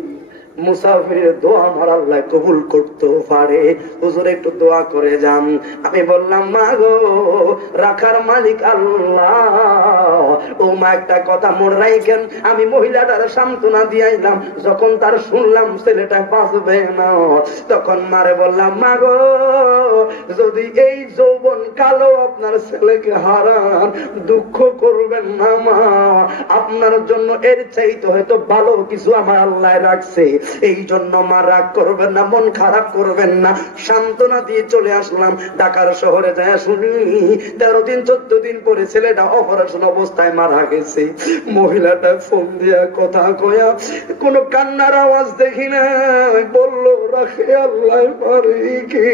মুসাফিরের দোয়া আমার আল্লাহ কবুল করতে পারে, হুজুর একটু দোয়া করে যান। আমি বললাম, মা গো, রাখার মালিক আল্লাহ। ও মা, একটা কথা মনে রাখেন, আমি মহিলাটার সান্ত্বনা দিয়াইলাম, যখন তার শুনলাম ছেলেটা বাঁচবে না, তখন মারে বললাম, মা গো, যদি এই যৌবন কালো আপনার ছেলেকে হারান, দুঃখ করবেন না মা, আপনার জন্য এর চাইতে হয়তো ভালো কিছু আমার আল্লাহ রাখছে। এই জন্য মা রাগ করবেন না, মন খারাপ করবেন না। সান্ত্বনা দিয়ে চলে আসলাম। ঢাকার শহরে যায় শুনি 13 দিন 14 দিন পরে ছেলেটা অপারেশন অবস্থায় মারা গেছে। মহিলাটা ফোন দিয়া কথা কয়া, কোন কান্নার আওয়াজ দেখি না, বললো, রাখে আল্লাহ পারে কি?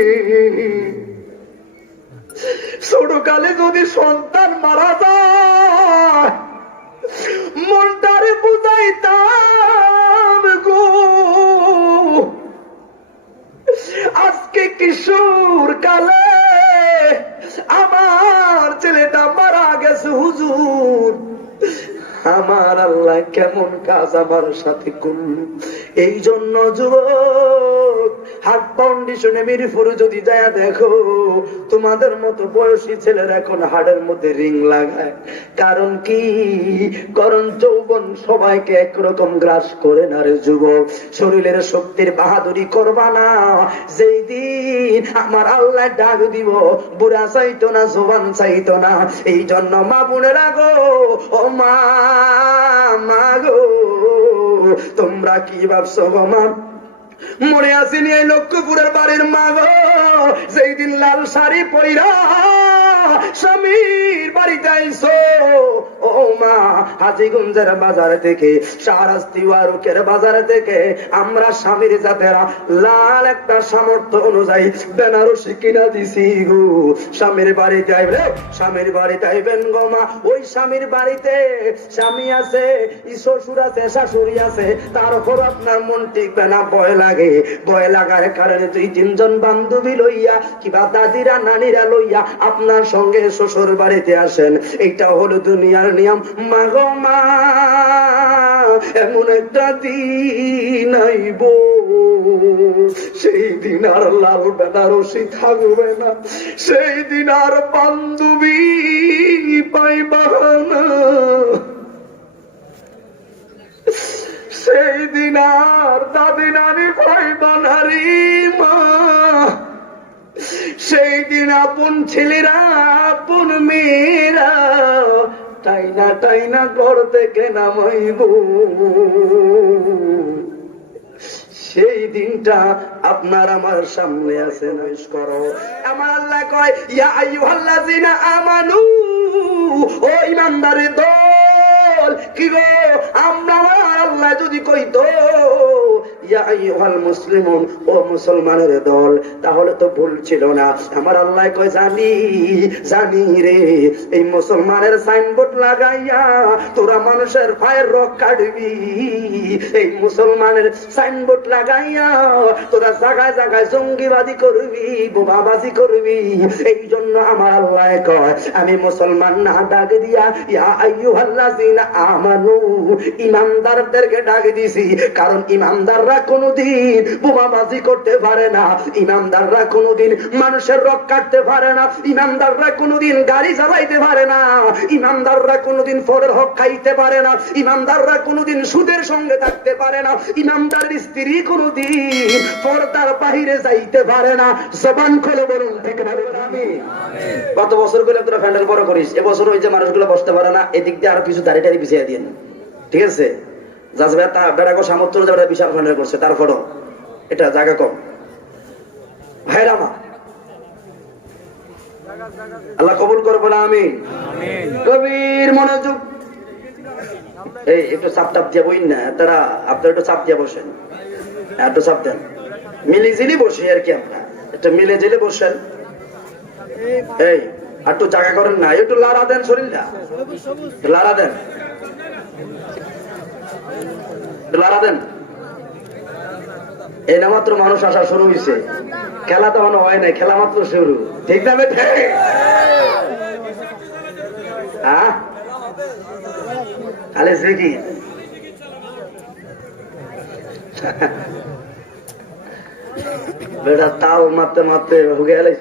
ছোটকালে যদি সন্তান মারা যায়, মনটারে বুঝাইতাম গো, আজকে কিশোর কালে আমার ছেলেটা মারা গেছে হুজুর, আমার আল্লাহ কেমন কাজ আমার সাথে করল। এই জন্য যুবক, হার্ট ফাউন্ডেশনে মিরপুরে যদি যায় দেখো, তোমাদের মতো বয়সী ছেলেরা এখন হাড়ের মধ্যে রিং লাগায়। কারণ কি? কারণ যৌবন সবাইকে একরকম গ্রাস করে না রে যুবক। শরীরের শক্তির বাহাদুরি করবা না। যেই দিন আমার আল্লাহ ডাক দিব, বুড়া চাইতো না, জোবান চাইতো না। এই জন্য মা বোনেরা গো, ও মা, মা গো, তোমরা কি ভাবছো গো মা? মনে আসেনি এই লক্ষ্মীপুরের বাড়ির মা গো, যেই দিন লাল শাড়ি পরিরা স্বামীর বাড়িতে আইসো, ও মা, হাজীগঞ্জের বাজার থেকে, শাহরাস্তি ওয়ারুকের বাজার থেকে আমরা স্বামীর জাতেরা লাল একটা সামর্থ্য অনুযায়ী বেনারসি কিনা দিছি গো। স্বামীর বাড়িতে আইবে, স্বামীর বাড়িতে আইবেন গো মা। ওই স্বামীর বাড়িতে স্বামী আছে, শ্বশুর আছে, শাশুড়ি আছে, তারপর আপনার মন টিকবে না, ভয় লাগে। ভয় লাগার কারণে 2-3 জন বান্ধবী লইয়া কিবা দাদিরা নানিরা লইয়া আপনার সঙ্গে শ্বশুর বাড়িতে আসেন। এইটা হলো দুনিয়ার নিয়ম। মা গো মা, এমন একটা দিন আইব, সেই দিন আর লাল বেনারসি থাকবে না, সেই দিন আর বান্ধবী পাইবা না, সেই দিন আর দাদি নানি পাইবা না রে মা। সেই দিন আপন ছেলেরা, আপন মেয়েরা টাইনা টাইনা ঘর থেকে নামাইব। সেই দিনটা আপনার আমার সামনে আছে, নইস করো। আমার আল্লাহ কয়, ইয়া আইয়ুহাল্লাযিনা আমানু, ও ঈমানদারের দল। কি গো, আমরা আল্লাহ যদি কইতো ইয়া আইয়ুহাল মুসলিমুন, ও মুসলমানের দল। তাহলে তো ভুল ছিল না। আমার আল্লাহ কয় জানি জানি রে, এই মুসলমানের সাইনবোর্ড লাগাইয়া তোরা মানুষের পায়ের রক কাটবি, এই মুসলমানের সাইনবোর্ড লাগাইয়া তোরা জায়গায় জায়গায় জঙ্গিবাদী করবি, বোমাবাজি করবি। এই জন্য আমার আল্লাহ কয় আমি মুসলমান না ডাক দিয়া ইয়া আইয়ুহাল্লাযিনা আমানু, ইমানদারদেরকে ডাক দিছি। কারণ ইমানদাররা কোনদিন বোমাবাজি করতে পারে না, ইমানদাররা কোনদিন মানুষের রক কাটতে পারে না, ইমানদাররা কোনদিন গাড়ি চালাইতে পারে না, ইমানদাররা কোনদিন ফরের হক খাইতে পারে না, ইমানদাররা কোনদিন সুদের সঙ্গে থাকতে পারে না, ইমানদার স্ত্রী কোনদিন পর্দার বাহিরে যাইতে পারে না। জবান খুলে বলুন ঠিক না? গত বছর গুলো তোরা প্যান্ডেল বড় করিস, এবছর ওই যে মানুষগুলো বসতে পারে না, এদিক দিয়ে আরো কিছু দাঁড়িয়ে টাড়ি পিছিয়ে দিয়ে, ঠিক আছে? বেড়াগো সামর্থ্য যারা বিশাল প্যান্ডেল করছে তারপরও এটা জায়গা কম। ভাইরা মা, আল্লাহ কবুল করবো না আমি গভীর মনোযোগ। এই একটু চাপ টাপ দিয়ে বই না, তারা আপনার একটু চাপ দিয়ে বসেন, একটু চাপ দেন, মিলি জিলি বসি আর কি, আমরা একটু মিলে জিলে বসেন। এই একটু জায়গা করেন না, একটু লাড়া দেন, শরীরটা লাড়া দেন, লাড়া দেন। এই না মাত্র মানুষ আসা শুরু হয়েছে, খেলা তো মনে হয় নাই, খেলা মাত্র শুরু, ঠিক না বেঠে? খালি জিকি বেটা তাল মারতে মারতে হুকে গেলে।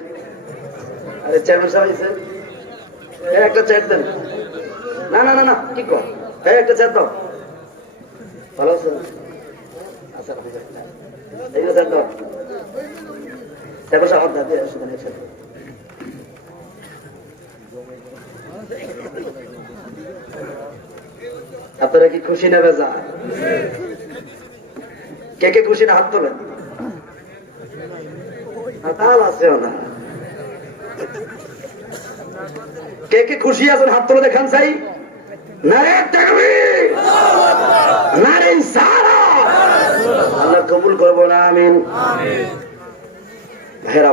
আরে চেয়ারম্যান সাহেব একটা চেয়ার দেন। না না না না, কি কর, একটা চেয়ার দাও। ভালো আছে? আচ্ছা এই চেয়ার দাও। চেয়ারম্যান সাহেব দাঁড়িয়ে আসবেন একসাথে। আপনারা কি খুশি না বেজা? কে কে খুশি না হাত তোলেন। তাল আছে না, কে কে খুশি আছেন হাত তোলে দেখান চাই। নারে তাকবীর, নারে ইনসাফ। আল্লাহ কবুল করবো না আমিন। ভাইরা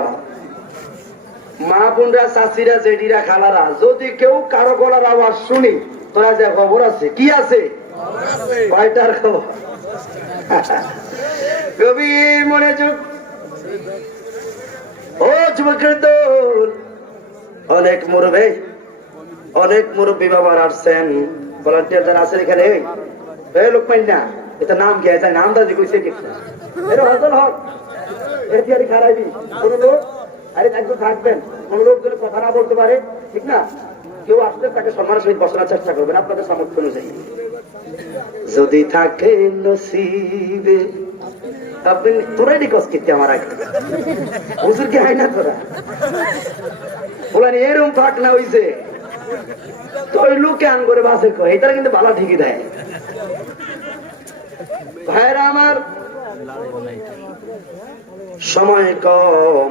মা বোনরা, চাচিরা, জেডিরা, খালারা, যদি কেউ কারো গলার আওয়াজ শুনি, তোরা যে খবর আছে, কি আছে? কয়টার খবর? গভীর মনোযোগ। ও যুবকের দল, অনেক মুরব্বী, অনেক মুরব্বী বাবার আসছেন, ভলান্টিয়ার যারা আছেন এখানে। এই লোক পাই না, এটা নাম কি আছে? নাম দাদি কইছে কি? এটা হজল হক এর খারাইবি কোন লোক, আরে একজন থাকবেন, কোন লোক যদি কথা না বলতে পারে, ঠিক না? কেউ আসলে তাকে সম্মানের সহিত বসানোর চেষ্টা করবেন আপনাদের সামর্থ্য অনুযায়ী। যদি থাকে নসিবে, আপনি তোরাই রিকোয়েস্ট করতে আমার আগে হুজুর কি হয় না তোরা বলেন এরকম থাক না হইছে তো ওই লোকে আন করে বাসে কয়, এটা কিন্তু ভালো ঠিকই দেয়। ভাইরা আমার, সময় কম।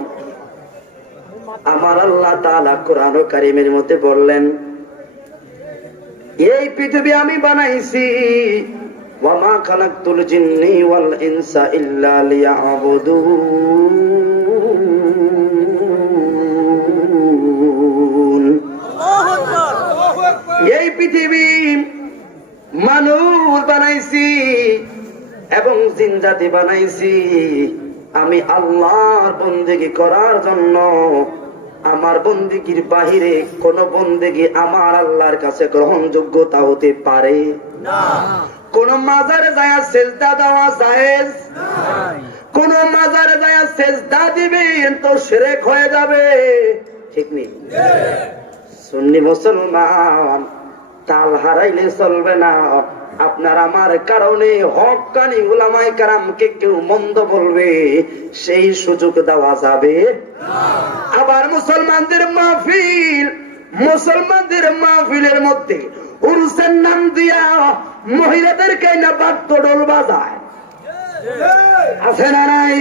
আমার আল্লাহ তাআলা কোরআন কারীমের মধ্যে বললেন, এই পৃথিবী আমি বানাইছি, ওয়া মা খালাকতুল জিন্নি ওয়াল ইনসা ইল্লা লিয়াবুদুন। এই পৃথিবী মানুষ বানাইছি এবং জিন জাতি বানাইছি আমি আল্লাহর বন্দেগী করার জন্য। আমার বন্দেগীর বাহিরে কোন বন্দেগী আমার আল্লাহর কাছে গ্রহণযোগ্যতা হতে পারে না। কোন মাজারে যায় সেজদা দেওয়া জায়েজ নাই, কোন মাজারে যায় সেজদা দিবেন তো শিরক হয়ে যাবে, ঠিক নেই? সুন্নি মুসলমান তাল হারাইলে চলবে না। আপনার আমার কারণে হক্কানি উলামায়ে কেরামকে কেউ মন্দ বলবে, সেই সুযোগ দেওয়া যাবে না। আবার মুসলমানদের মাহফিলের মধ্যে উরুসের নাম দিয়া মহিলাদেরকে না বাদ্যডোল বাজায়, আছে না নাই?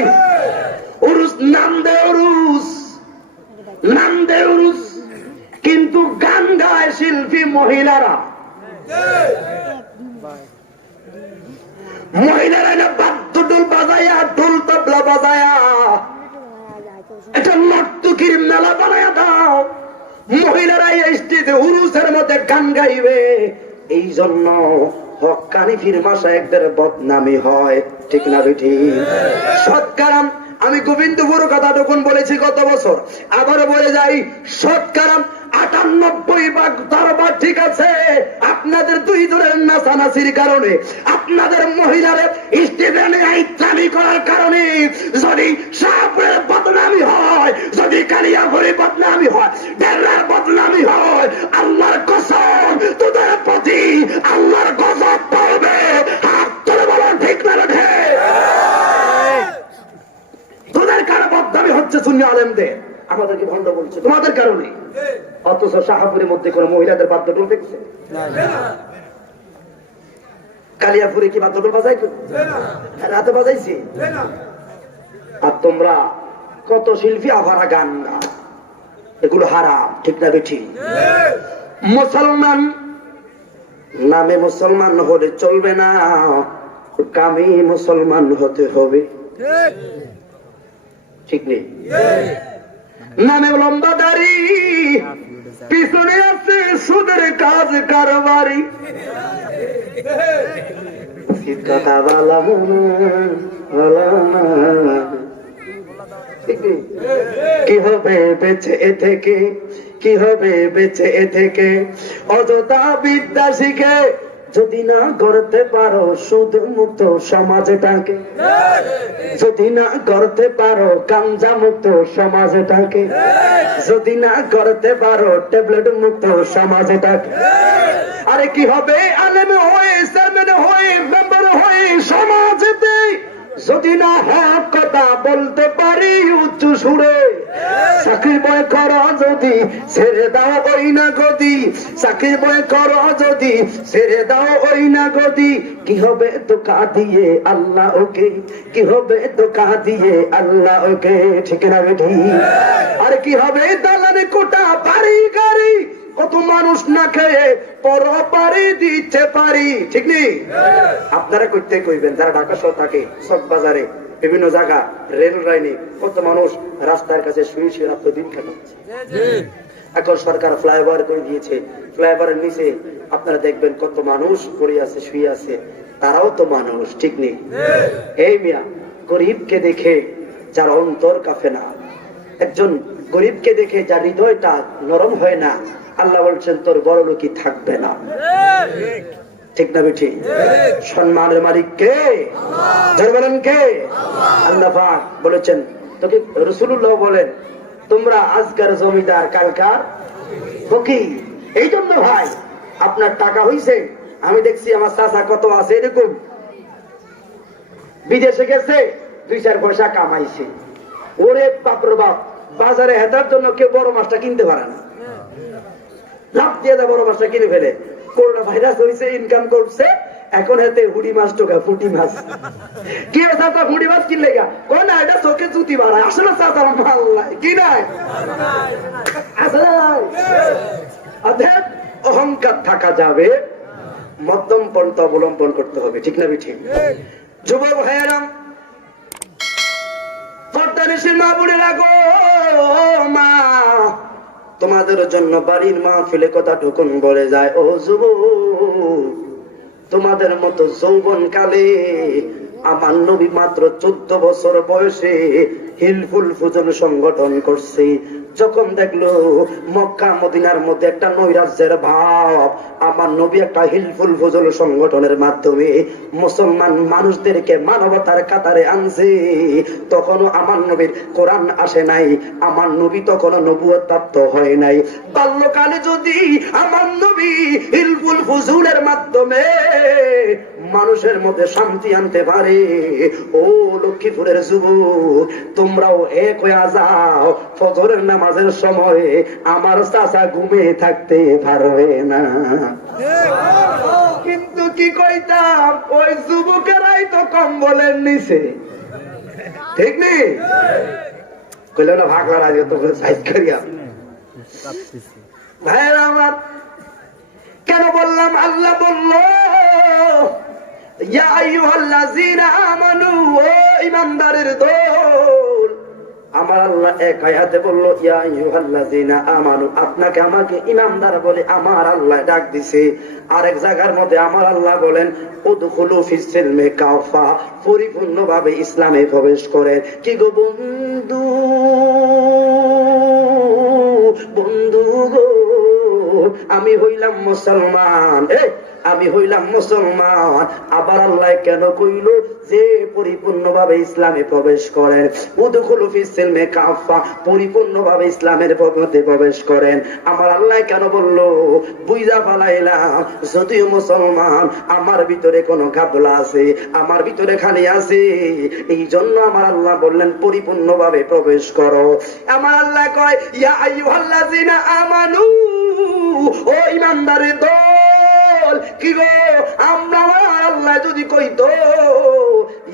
উরুস নাম দে উরুস, নাম দে উরুস, কিন্তু গান গায় শিল্পী মহিলারা। মহিলারা না বাদ্যডোল ঢোল বাজায়া, ঢোল তবলা বাজায়া এটা নর্তকীর মেলা বানায়া দাও। মহিলারা এই স্টেজে উরুসের মধ্যে গান গাইবে। এই জন্য হক্কানি ফির মাশায়েখদের বদনামি হয়, ঠিক না বেঠি? সৎকারাম আমি গোবিন্দপুর কথা তখন বলেছি গত বছর, আবারও বলে যাই, সৎকারাম 98 দরবার ঠিক আছে। আপনাদের দুই দলের নাচানাচির কারণে, আপনাদের মহিলারে স্টেজে ইসলামি করার কারণে যদি শাহপুরের বদনামি হয়, যদি কালিয়াপুরের বদনামি হয়, ডেরার বদনামি হয়, আল্লাহর কসম তোদের প্রতি আল্লাহর গজব পড়বে। হাত তুলে বলেন ঠিক না রে? তোদের কারো বদনামি হচ্ছে সুন্নি আলেমদের, আমাদেরকে ভণ্ড বলছে তোমাদের কারণে। অথচ শাহপুরের মধ্যে কোন মহিলাদের বাদ্যটুল দেখছে? কালিয়াপুরে কি বাদ্যটুল বাজাই? রাতে বাজাইছি। আর তোমরা কত শিল্পী আভারা গান গান, এগুলো হারাম, ঠিক না বেঠি? মুসলমান নামে মুসলমান হলে চলবে না, কামে মুসলমান হতে হবে, ঠিক নেই? নামে লম্বা দাড়ি, পিছনে আছে সুদের কাজ কারবারি। কথা বলা কি হবে বেঁচে এ থেকে, কি হবে বেঁচে এ থেকে? অযথা বিদ্যা শিখে যদি না করতে পারো সুদ মুক্ত সমাজটাকে, যদি না করতে পারো গাঞ্জা মুক্ত সমাজটাকে, যদি না করতে পারো ট্যাবলেট মুক্ত সমাজটাকে, আরে কি হবে আলেম হয়ে, চেয়ারম্যান হয়ে, মেম্বার হয়ে সমাজেতে যদি না হক কথা বলতে পারি উচ্চ সুরে? চাকরির বয় করো যদি ছেড়ে দাও ওই না গদি, চাকরির বয় করো যদি ছেড়ে দাও ওই না গদি। কি হবে ধোঁকা দিয়ে আল্লাহ ওকে, কি হবে ধোঁকা দিয়ে আল্লাহ ওকে, ঠিক না বেঠি? আর কি হবে দালানে কোটা বাড়ি গাড়ি, কত মানুষ না খেয়ে পর পারি দিতে পারি, ঠিক নেই? আপনারা করতে কইবেন যারা ঢাকা শহর থাকে, চক বাজারে, বিভিন্ন জায়গা, রেল লাইনে কত মানুষ রাস্তার কাছে শুয়ে শুয়ে রাত্র দিন কাটাচ্ছে। এখন সরকার ফ্লাইওভার করে দিয়েছে, ফ্লাইওভারের নিচে আপনারা দেখবেন কত মানুষ পড়ে আছে, শুয়ে আছে, তারাও তো মানুষ, ঠিক নেই? এই মিয়া, গরিবকে দেখে যার অন্তর কাঁপে না, একজন গরিবকে দেখে যার হৃদয়টা নরম হয় না, আল্লাহ বলছেন তোর বড় লোকই থাকবে না, ঠিক না বেঠি? সম্মানের মালিক কে? বলেন কে? আল্লাহ পাক বলেছেন, তোকে রাসূলুল্লাহ বলেন তোমরা আজকার জমিদার কালকার ফকির। এই জন্য ভাই আপনার টাকা হইছে, আমি দেখছি আমার চাচা কত আছে এরকম বিদেশে গেছে, 2-4 পয়সা কামাইছে, ওরে বাপরে বাপ, বাজারে হেতার জন্য কেউ বড় মাছটা কিনতে পারে না, লাভ দিয়ে দেয় বড় মাছটা কিনে ফেলে। করোনা ভাইরাস হয়েছে, ইনকাম করছে, এখন হাতে হুডি মাছ টোকা, ফুটি মাছ। কি চাচা ফুটি মাছ কিনলে গা? কয় না, এটা চোখে জুতি বাড়ায়। আসলে চাচা মাল নাই, কি নাই? অর্থাৎ অহংকার থাকা যাবে, মধ্যম পন্থা অবলম্বন করতে হবে, ঠিক না ঠিক? যুবক ভাইয়েরা, পর্দানিশীর মা বোনেরা গো, মা তোমাদের জন্য বাড়ির মাহফিলে কথা ঢুকুন বলে যায়, ও যুবক, তোমাদের মতো যৌবন কালে আমার নবী মাত্র 14 বছর বয়সে হিলফুল ফুজুল সংগঠন করছে। যখন দেখলো মক্কা মদিনার মধ্যে একটা নৈরাজ্যের ভাব, আমার নবী একটা হিলফুল ফুজুল সংগঠনের মাধ্যমে মুসলমান মানুষদেরকে মানবতার কাতারে আনছে। তখনও আমার নবীর কোরআন আসে নাই, আমার নবী তখনও নবুয়ত প্রাপ্ত হয় নাই। বাল্যকালে যদি আমার নবী হিলফুল ফুজুলের মাধ্যমে মানুষের মধ্যে শান্তি আনতে পারে, ও লক্ষ্মীপুরের যুবক, তোমরাও এক হয়ে যাও, ফজরের নামাজের সময় আমার চাচা ঘুমে থাকতে পারবে না। কিন্তু কি কইতাম, ওই যুবকেরাই তো কম্বলের নিচে, ঠিক নেই? কইল না ভাগলার আগে তো সাইজ করিয়া। ভাইয়েরা আমার, কেন বললাম? আল্লাহ বলল, ইয়া আইয়ুহাল্লাযীনা আমানু, ও ইমানদারের দল, আমার আল্লাহ এক আয়াতে বলল ইয়া আইয়ুহাল্লাযিনা আমানু, আপনাকে আমাকে ইমানদার বলে আমার আল্লাহ ডাক দিছে। আরেক জায়গার মধ্যে আমার আল্লাহ বলেন উদখুলু ফিস সিলমি কাফা, পরিপূর্ণভাবে ইসলামে প্রবেশ করেন। কি গো বন্ধু, বন্ধু গো, আমি হইলাম মুসলমান, আমি হইলাম মুসলমান। আবার আল্লাহ কেন কইল যে পরিপূর্ণভাবে ইসলামে প্রবেশ করেন, উদখুলু ফিস সিলমি কাফা, পরিপূর্ণভাবে ইসলামের মধ্যে প্রবেশ করেন। আমার আল্লাহ কেন বলল? বুঝা ফেলাইলাম যদিও মুসলমান, আমার ভিতরে কোনো গাফলা আছে, আমার ভিতরে খালি আছে, এই জন্য আমার আল্লাহ বললেন পরিপূর্ণভাবে প্রবেশ করো। আমার আল্লাহ কয় ইয়া আইয়ুহাল্লাযিনা আমানু, ও ইমানদারের দল। কি গো, আমরা আল্লাহ যদি কইতো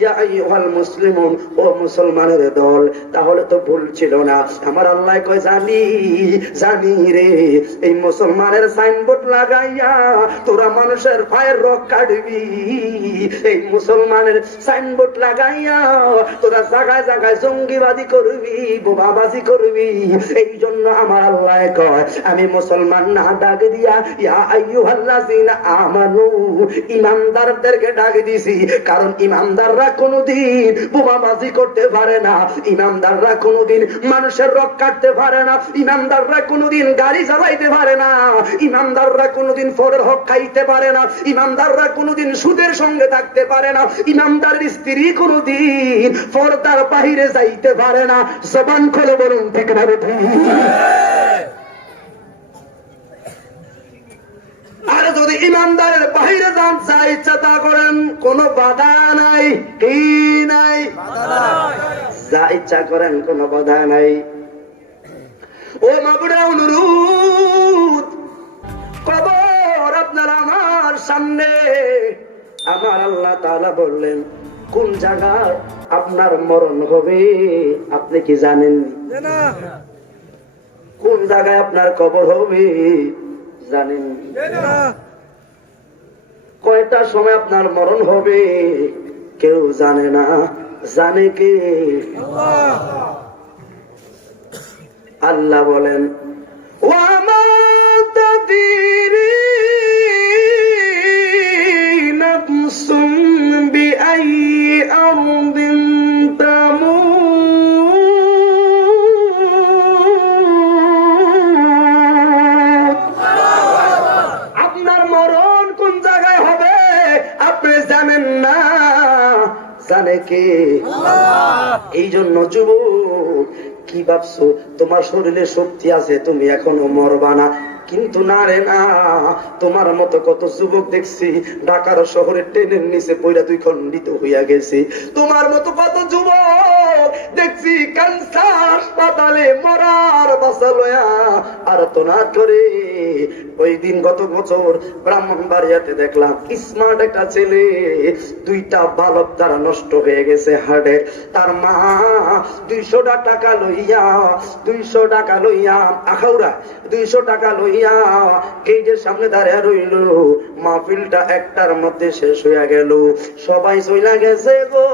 ইয়া আইয়ুহাল মুসলিমুন, ও মুসলমানের দল, তাহলে তো ভুল ছিল না। আমার আল্লাহ কয় জানি, জানি রে, এই মুসলমানের সাইনবোর্ড লাগাইয়া তোরা মানুষের পায়ের রক কাটবি, এই মুসলমানের সাইনবোর্ড লাগাইয়া তোরা জায়গায় জায়গায় জঙ্গিবাদী করবি, বোমাবাজি করবি। এই জন্য আমার আল্লাহ কয় আমি মুসলমান না ডাক দিয়া ইয়া আইয়ুহাল্লাযিনা আমানু, ইমানদারদেরকে ডাক দিছি। কারণ ইমানদাররা কোনদিন বোমাবাজি করতে পারে না, ইমানদাররা কোনদিন মানুষের রক কাটতে পারে না, ইমানদাররা কোনদিন গাড়ি চালাইতে পারে না, ইমানদাররা কোনদিন ফরের হক খাইতে পারে না, ইমানদাররা কোনদিন সুদের সঙ্গে থাকতে পারে না, ইমানদারের স্ত্রী কোনদিন পর্দার বাহিরে যাইতে পারে না। জবান খুলে বলুন ঠিক না রে? আর যদি ইমানদারের বাহিরে যান, যা ইচ্ছা তা করেন, কোন বাধা নাই। কি নাই? যা ইচ্ছা করেন, কোন বাধা নাই। ও মাগুরা, অনুরোধ, কবর আপনার আমার সামনে। আমার আল্লাহ তাআলা বললেন কোন জায়গায় আপনার মরণ হবে আপনি কি জানেন? কোন জায়গায় আপনার কবর হবে জানেন? কয়টা সময় আপনার মরণ হবে কেউ জানে না। জানে কে? আল্লাহ বলেন ওয়া মা তাদরি নাফসুম বিআইয়ি আরদিন তামুত। আপনার মরণ কোন জায়গায় হবে আপনি জানেন না। জানে কে? এই জন্য যুবক, কি ভাবছো তোমার শরীরে শক্তি আছে, তুমি এখনো মরবা না? কিন্তু না রে না, তোমার মতো কত যুবক দেখছি ঢাকার শহরে ট্রেনের নিচে পইরা দুই খণ্ডিত হইয়া গেছে। তোমার মতো কত যুবক দেখছি ক্যান্সার হাসপাতালে মরার বাসা লয়া আর তো না করে। ওই দিন গত বছর ব্রাহ্মণবাড়িয়াতে দেখলাম স্মার্ট একটা ছেলে, দুইটা বালক দ্বারা নষ্ট হয়ে গেছে হার্টের। তার মা 200 টাকা লইয়া, 200 টাকা লইয়া আখাউড়া 200 টাকা লইয়া গেটের সামনে দাঁড়িয়ে রইল। মাহফিলটা 1টার মধ্যে শেষ হইয়া গেল। সবাই চইলা গেছে গো,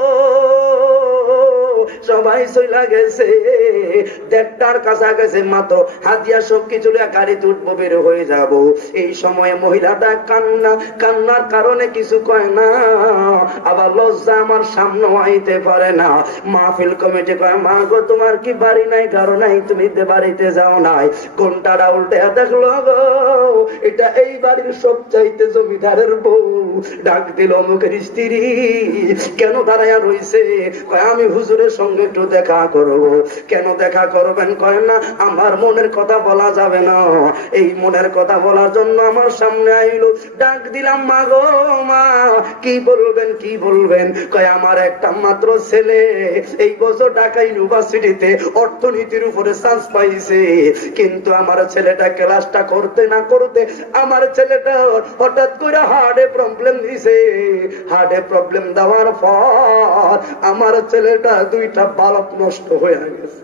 সবাই চইলা গেছে। 1:30টার কাছাকাছি মাত্র হাতিয়া সবকিছু গাড়িতে উঠবো, বের হয়ে যাব। এই সময়ে মহিলাটা কান্নার কারণে কিছু কয় না, আবার লজ্জা আমার সামনে আইতে পারে না। মাহফিল কমিটি কয় মা গো তোমার কি বাড়ি নাই, কারো নাই, তুমি বাড়িতে যাও নাই। ঘন্টাটা উল্টে দেখলো গো এটা এই বাড়ির সবচাইতে জমিদারের বউ। ডাক দিল অমুকের স্ত্রী, কেন দাঁড়াইয়া রইছে? কয় আমি হুজুরের সঙ্গে একটু দেখা করবো। কেন দেখা করবেন? কয় না আমার মনের কথা বলা যাবে না, এই মনের কথা বলার জন্য আমার সামনে আইলো। ডাক দিলাম মা গো মা, কি বলবেন কি বলবেন? কয় আমার একটা মাত্র ছেলে এই বছর ঢাকা ইউনিভার্সিটিতে অর্থনীতির উপরে চান্স পাইছে, কিন্তু আমার ছেলেটা ক্লাসটা করতে না করতে আমার ছেলেটা হঠাৎ করে হার্টে প্রবলেম দিছে। হার্টে প্রবলেম দেওয়ার পর আমার ছেলেটা 2টা বালক নষ্ট হয়ে গেছে।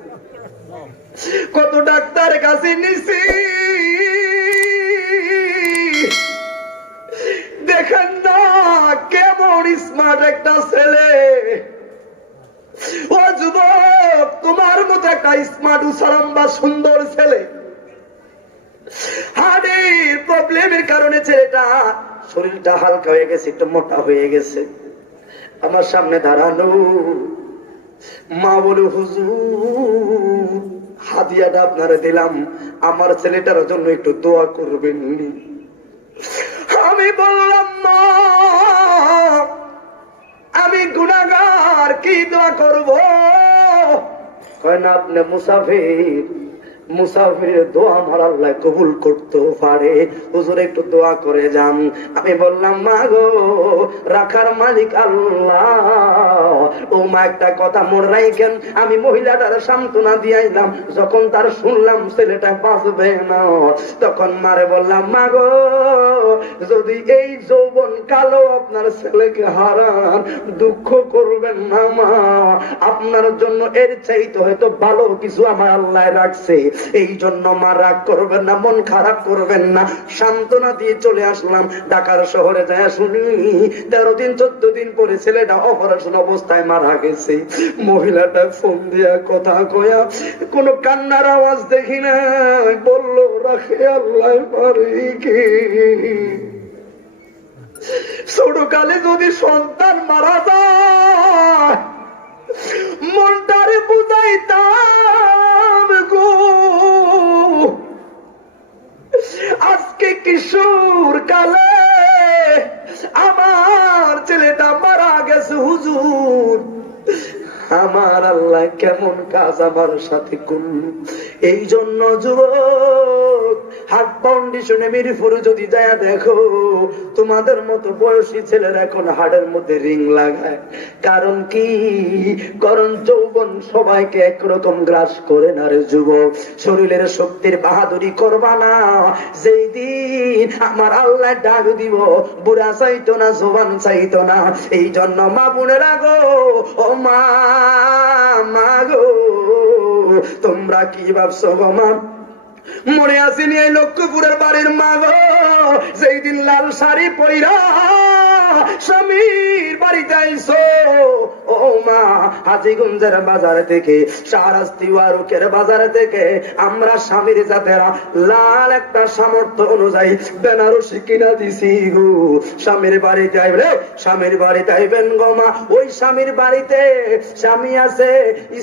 কত ডাক্তার কাছে নিছি, দেখেন না কেমন স্মার্ট একটা ছেলে। ও যুবক, তোমার মতো একটা স্মার্ট উসারাম্বা সুন্দর ছেলে, হার্টের প্রবলেমের কারণে ছেলেটা শরীরটা হালকা হয়ে গেছে, একটু মোটা হয়ে গেছে, আমার সামনে দাঁড়ানো। মা বলে, হুজুর হাদিয়াটা আপনারা দিলাম, আমার ছেলেটার জন্য একটু দোয়া করবেন। আমি বললাম, মা আমি গুনাহগার, কি দোয়া করব? কয় না, আপনি মুসাফির, মুসাফিরের দোয়া আমার আল্লাহ কবুল করতে পারে, হুজুর একটু দোয়া করে যান। আমি বললাম, মা গো, রাখার মালিক আল্লাহ। ও মা, একটা কথা মনে রাখেন, আমি মহিলাটার সান্ত্বনা দিয়াইলাম, যখন তার শুনলাম ছেলেটা বাঁচবে না, তখন মারে বললাম, মা গো, যদি এই যৌবন কালো আপনার ছেলেকে হারান, দুঃখ করবেন না মা, আপনার জন্য এর চাইতে হয়তো ভালো কিছু আমার আল্লাহ রাখছে, এই জন্য মা রাগ করবেন না, মন খারাপ করবেন না। সান্ত্বনা দিয়ে চলে আসলাম। ঢাকার শহরে যায় শুনি 13 দিন 14 দিন পরে ছেলেটা অপারেশন অবস্থায় মারা গেছে। মহিলাটা ফোন দিয়া কথা কয়া, কোন কান্নার আওয়াজ দেখি না, বললো, রাখে আল্লাহ পারে কি। ছোটকালে যদি সন্তান মারা যায়, মনটারে বুঝাইতাম গো, আজকে কিশোর কালে আমার ছেলেটা মারা গেছে হুজুর, আমার আল্লাহ কেমন কাজ আমার সাথে করল। এই জন্য যুবক, হার্ট ফাউন্ডেশনে মিরপুরে যদি যায় দেখো, তোমাদের মতো বয়সী ছেলেরা এখন হাড়ের মধ্যে রিং লাগায়। কারণ কি? কারণ যৌবন সবাইকে একরকম গ্রাস করে না রে যুবক। শরীরের শক্তির বাহাদুরি করবা না, যেই দিন আমার আল্লাহ ডাক দিব, বুড়া চাইতো না, জোয়ান চাইতো না। এই জন্য মা বোনেরা গো, ও মা, মা গো, তোমরা কি ভাবছো গো মা? মনে আসেনি এই লক্ষ্মীপুরের বাড়ির মা গো, যেই দিন লাল শাড়ি পরিরা স্বামীর বাড়িতে আইসো, ও মা, হাজীগঞ্জের বাজার থেকে, শাহরাস্তি ওয়ারুকের বাজার থেকে আমরা স্বামীর জাতেরা লাল একটা সামর্থ্য অনুযায়ী বেনারসি কিনা দিছি গো। স্বামীর বাড়িতে আইবে, স্বামীর বাড়িতে আইবেন গো মা। ওই স্বামীর বাড়িতে স্বামী আছে,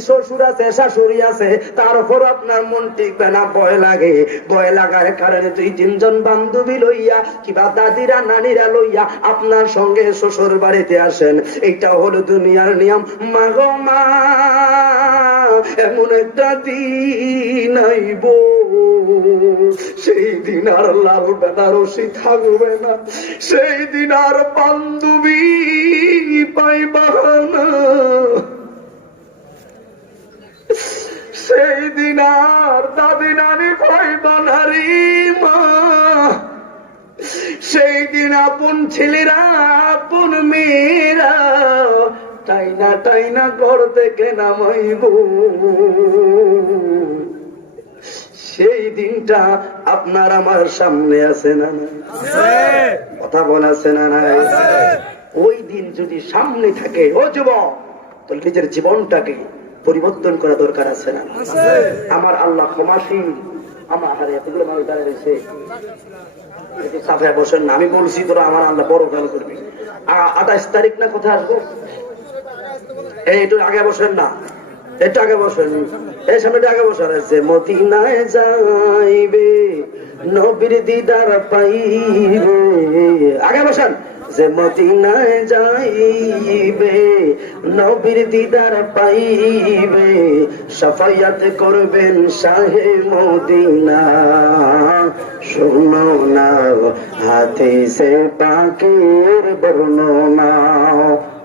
শ্বশুর আছে, শাশুড়ি আছে, তারপর আপনার মন টিকবে না, ভয় লাগে। ভয় লাগার কারণে 2-3 জন বান্ধবী লইয়া কিবা দাদিরা নানিরা লইয়া আপনার সঙ্গে শ্বশুর বাড়িতে আসেন। এটা হলো দুনিয়ার নিয়ম। মা গো মা, এমন একটা দিন আইব, সেই দিন আর লাল বেনারসি থাকবে না, সেই দিন আর বান্ধবী পাইবা না, সেই দিন আর দাদি নানি পাইবা না রে মা। সেই দিন আপন ছেলেরা, আপন মেয়েরা টাইনা টাইনা ঘর থেকে নামাইব। সেই দিনটা আপনার আমার সামনে আছে না? কথা বলেছে না? ওই দিন যদি সামনে থাকে, ও যুবক, তো নিজের জীবনটাকে পরিবর্তন করা দরকার আছে না? আমার আল্লাহ ক্ষমাশীল। আমার হারে এতগুলো মানুষ দাঁড়িয়ে রয়েছে, সাফায় বসেন না। আমি বলছি তোরা আমার আল্লাহ বড় খেয়াল করবি। 28 তারিখ না কোথায় আসবো? এই একটু আগে বসেন না, একটু আগে বসেন, এই সামনে আগে বসার আছে। মদিনায় যাইবে, নবীর দিদার পাইবে, আগে বসেন। যে মদিনায় যাইবে, নবীর দিদার পাইবে, শাফায়াত করবেন শাহে মদিনা। শোনো না হাদিসে পাকের বর্ণনা,